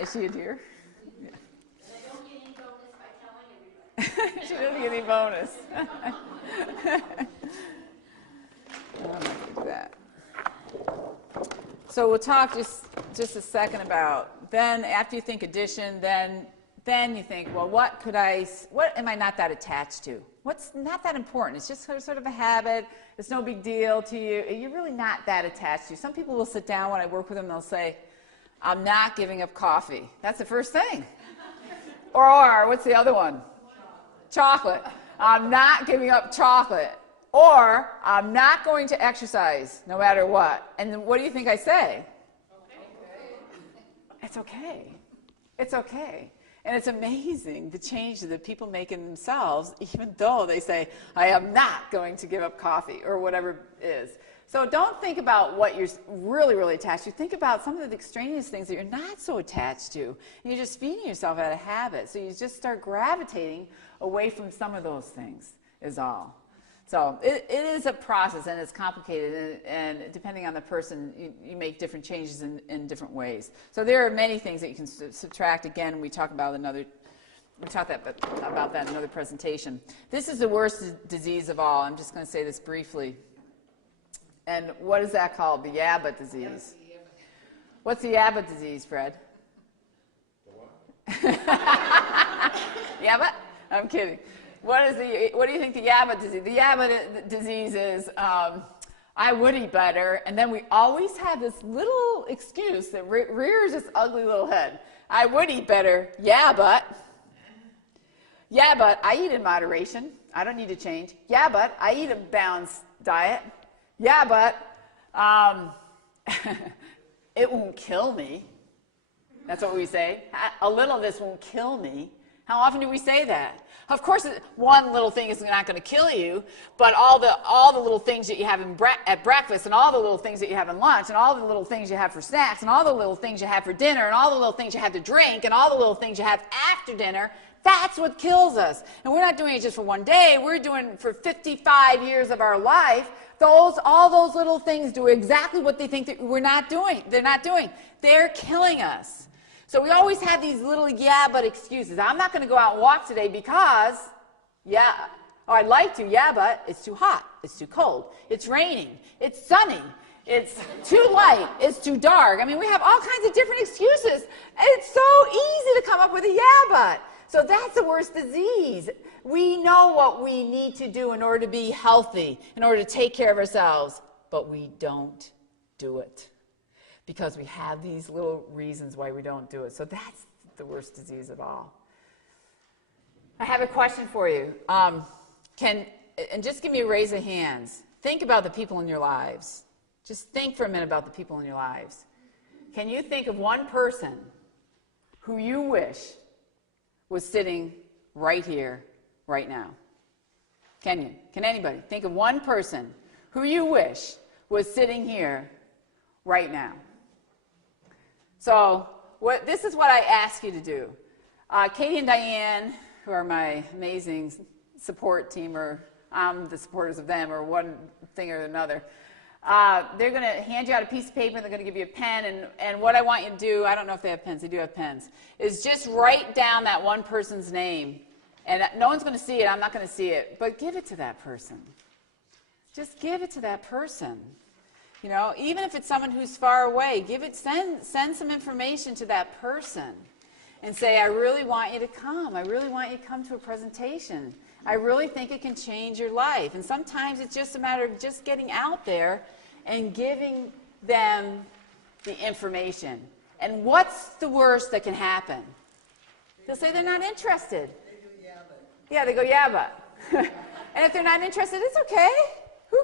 Is she a dear? Yeah. And I don't get any bonus by telling everybody. She doesn't get any bonus. I'm not gonna do that. So we'll talk just a second about, then after you think addition, then you think, well, what am I not that attached to? What's not that important? It's just sort of a habit. It's no big deal to you. You're really not that attached to. Some people will sit down when I work with them, they'll say, I'm not giving up coffee. That's the first thing. Or what's the other one? Chocolate. I'm not giving up chocolate. Or I'm not going to exercise no matter what. And then what do you think I say? Okay. It's okay. It's okay. And it's amazing the change that people make in themselves, even though they say, I am not going to give up coffee or whatever it is. So don't think about what you're really, really attached to. Think about some of the extraneous things that you're not so attached to. And you're just feeding yourself out of habit. So you just start gravitating away from some of those things is all. So it is a process, and it's complicated, and depending on the person, you make different changes in different ways. So there are many things that you can subtract. Again, we talk about about that in another presentation. This is the worst disease of all. I'm just going to say this briefly. And what is that called? The Abbott disease. What's the Abbott disease, Fred? Abbott? I'm kidding. What do you think the Abbott disease? The Abbott disease is, I would eat better, and then we always have this little excuse that rears its ugly little head. I would eat better, yeah, but I eat in moderation. I don't need to change. Yeah, but I eat a balanced diet. Yeah, but it won't kill me. That's what we say. A little of this won't kill me. How often do we say that? Of course, one little thing is not going to kill you, but all the little things that you have at breakfast, and all the little things that you have in lunch, and all the little things you have for snacks, and all the little things you have for dinner, and all the little things you have to drink, and all the little things you have after dinner, that's what kills us. And we're not doing it just for one day. We're doing it for 55 years of our life. All those little things do exactly what they think that we're not doing. They're not doing. They're killing us. So we always have these little yeah, but excuses. I'm not going to go out and walk today because, I'd like to, but it's too hot, it's too cold, it's raining, it's sunny, it's too light, it's too dark. I mean, we have all kinds of different excuses. It's so easy to come up with a but. So that's the worst disease. We know what we need to do in order to be healthy, in order to take care of ourselves, but we don't do it. Because we have these little reasons why we don't do it. So that's the worst disease of all. I have a question for you. And just give me a raise of hands. Think about the people in your lives. Just think for a minute about the people in your lives. Can you think of one person who you wish was sitting right here, right now? Can you? Can anybody? Think of one person who you wish was sitting here right now. So this is what I ask you to do. Katie and Diane, who are my amazing support team, or I'm the supporters of them, or one thing or another, they're going to hand you out a piece of paper, and they're going to give you a pen, and what I want you to do, I don't know if they have pens, they do have pens, is just write down that one person's name And no one's going to see it. I'm not going to see it. But give it to that person. Just give it to that person. You know, even if it's someone who's far away, send some information to that person and say, I really want you to come. I really want you to come to a presentation. I really think it can change your life. And sometimes it's just a matter of just getting out there and giving them the information. And what's the worst that can happen? They'll say they're not interested. They go, yeah, but. Yeah, they go, yeah, but. And if they're not interested, it's okay. Who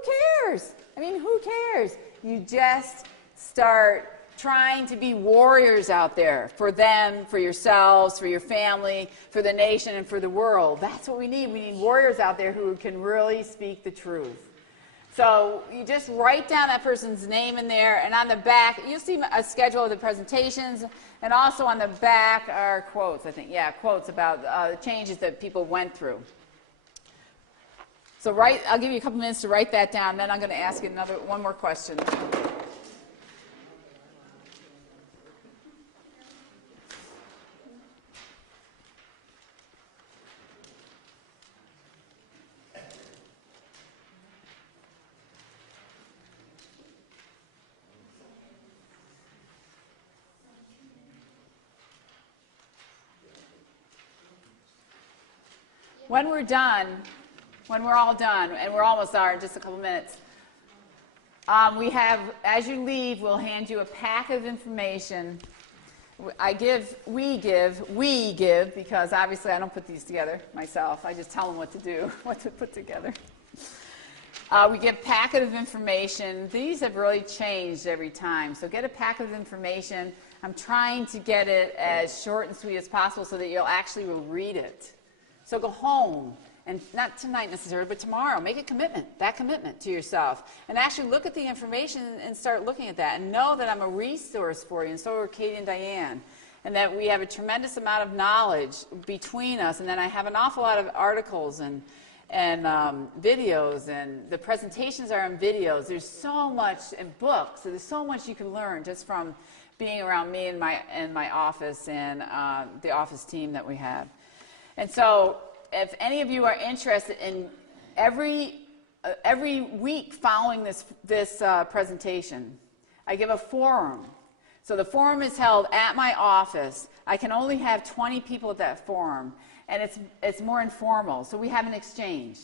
cares? I mean, who cares? You just start trying to be warriors out there for them, for yourselves, for your family, for the nation, and for the world. That's what we need. We need warriors out there who can really speak the truth. So you just write down that person's name in there, and on the back, you'll see a schedule of the presentations, and also on the back are quotes, I think. Yeah, quotes about the changes that people went through. So I'll give you a couple minutes to write that down, and then I'm going to ask you one more question. When we're done, when we're all done, and we're almost there in just a couple minutes, we have, as you leave, we'll hand you a pack of information. We give, because obviously I don't put these together myself. I just tell them what to do, what to put together. We give a packet of information. These have really changed every time. So get a packet of information. I'm trying to get it as short and sweet as possible so that you'll actually will read it. So go home, and not tonight necessarily, but tomorrow. Make a commitment, that commitment to yourself. And actually look at the information and start looking at that. And know that I'm a resource for you, and so are Katie and Diane. And that we have a tremendous amount of knowledge between us. And then I have an awful lot of articles and videos, and the presentations are in videos. There's so much in books. So there's so much you can learn just from being around me and my office and the office team that we have. And so if any of you are interested in every week following this presentation, I give a forum. So the forum is held at my office. I can only have 20 people at that forum, and it's more informal. So we have an exchange.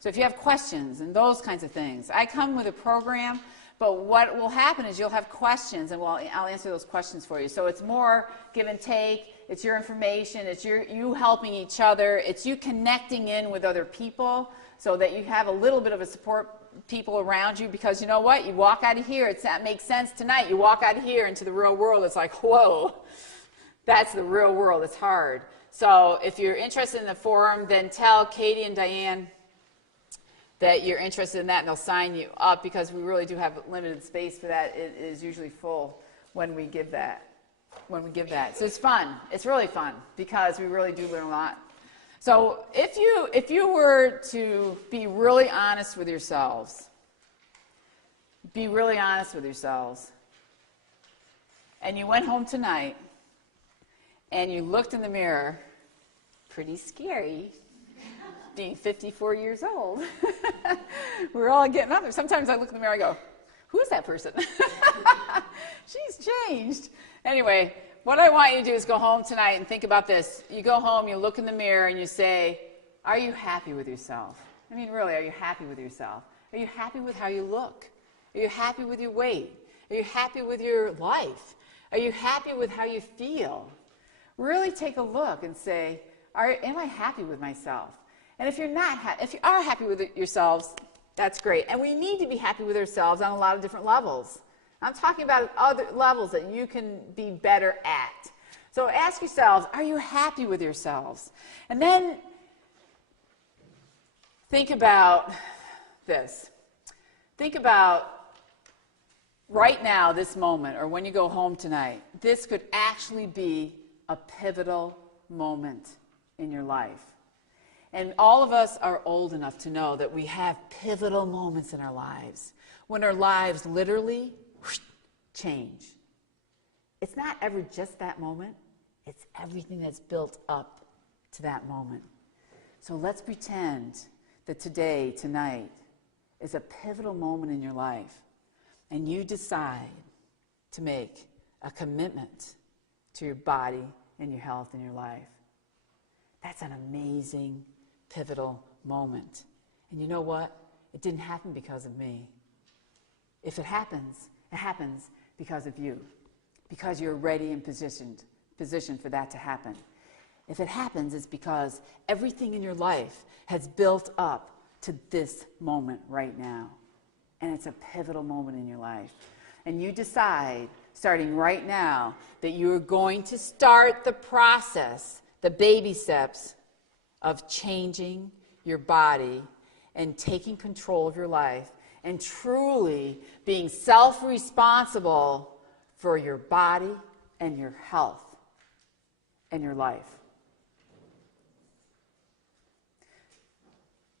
So if you have questions and those kinds of things, I come with a program, but what will happen is you'll have questions, and I'll answer those questions for you. So it's more give and take. It's your information. It's you helping each other. It's you connecting in with other people so that you have a little bit of a support people around you, because you know what? You walk out of here, that makes sense tonight. You walk out of here into the real world, it's like, whoa, that's the real world. It's hard. So if you're interested in the forum, then tell Katie and Diane that you're interested in that, and they'll sign you up, because we really do have limited space for that. It is usually full when we give that. So it's fun. It's really fun, because we really do learn a lot. So if you were to be really honest with yourselves, and you went home tonight and you looked in the mirror, pretty scary, being 54 years old. We're all getting up there. Sometimes I look in the mirror and I go, who is that person? She's changed. Anyway, what I want you to do is go home tonight and think about this. You go home, you look in the mirror, and you say, are you happy with yourself? I mean, really, are you happy with yourself? Are you happy with how you look? Are you happy with your weight? Are you happy with your life? Are you happy with how you feel? Really take a look and say, am I happy with myself? And if you're not if you are happy with yourselves, that's great. And we need to be happy with ourselves on a lot of different levels. I'm talking about other levels that you can be better at. So ask yourselves, are you happy with yourselves? And then think about this. Think about right now, this moment, or when you go home tonight. This could actually be a pivotal moment in your life. And all of us are old enough to know that we have pivotal moments in our lives, when our lives literally change. It's not ever just that moment. It's everything that's built up to that moment. So let's pretend that today, tonight, is a pivotal moment in your life, and you decide to make a commitment to your body and your health in your life. That's an amazing, pivotal moment. And you know what? It didn't happen because of me. If it happens because of you, because you're ready and positioned for that to happen. If it happens, it's because everything in your life has built up to this moment right now. And it's a pivotal moment in your life. And you decide, starting right now, that you're going to start the process, the baby steps of changing your body and taking control of your life and truly being self-responsible for your body and your health and your life.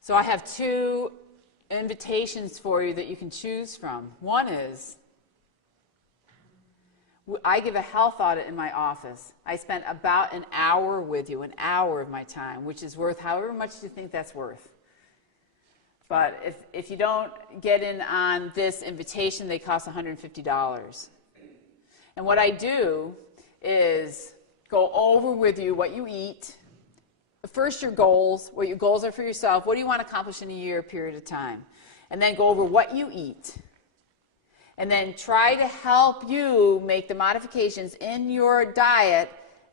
So I have 2 invitations for you that you can choose from. One is, I give a health audit in my office. I spent about an hour with you, an hour of my time, which is worth however much you think that's worth. But if you don't get in on this invitation, they cost $150. And what I do is go over with you what you eat. First, your goals, what your goals are for yourself. What do you want to accomplish in a year period of time? And then go over what you eat. And then try to help you make the modifications in your diet.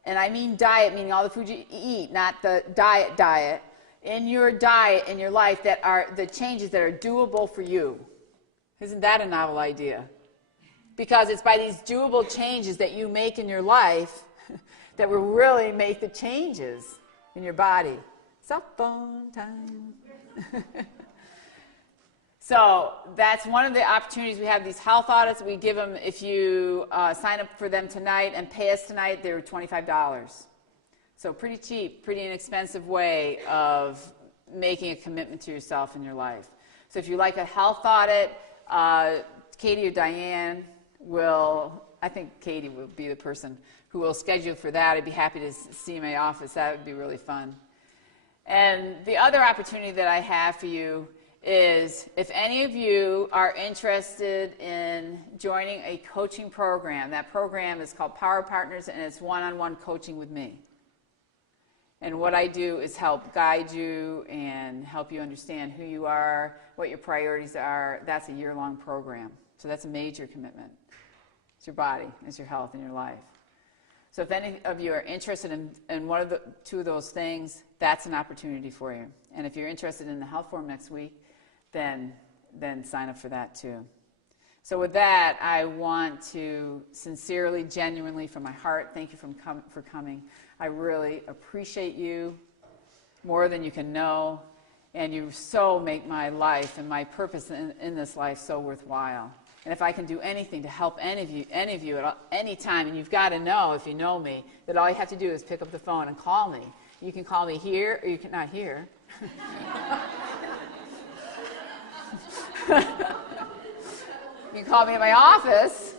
And I mean diet, meaning all the food you eat, not the diet. In your diet, in your life, that are the changes that are doable for you. Isn't that a novel idea? Because it's by these doable changes that you make in your life that will really make the changes in your body. Cell phone time. So that's one of the opportunities we have, these health audits. We give them, if you sign up for them tonight and pay us tonight, they're $25. So pretty cheap, pretty inexpensive way of making a commitment to yourself in your life. So if you like a health audit, Katie or Diane will, I think Katie will be the person who will schedule for that. I'd be happy to see you in my office. That would be really fun. And the other opportunity that I have for you is if any of you are interested in joining a coaching program. That program is called Power Partners, and it's one-on-one coaching with me. And what I do is help guide you and help you understand who you are, what your priorities are. That's a year-long program. So that's a major commitment. It's your body, it's your health, and your life. So if any of you are interested in one of the 2 of those things, that's an opportunity for you. And if you're interested in the health forum next week, then sign up for that too. So with that, I want to sincerely, genuinely, from my heart, thank you for coming. I really appreciate you more than you can know, and you so make my life and my purpose in this life so worthwhile. And if I can do anything to help any of you at any time, and you've got to know, if you know me, that all you have to do is pick up the phone and call me. You can call me here, or you can not here. You can call me in my office.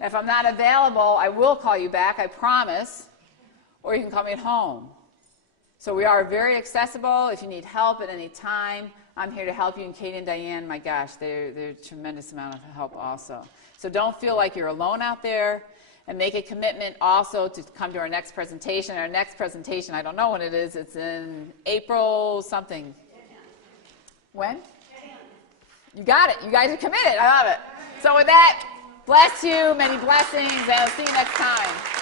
If I'm not available, I will call you back, I promise. Or you can call me at home. So we are very accessible. If you need help at any time, I'm here to help you. And Katie and Diane, my gosh, they're a tremendous amount of help also. So don't feel like you're alone out there. And make a commitment also to come to our next presentation. Our next presentation, I don't know when it is. It's in April something. When? You got it. You guys are committed. I love it. So with that, bless you. Many blessings. And I'll see you next time.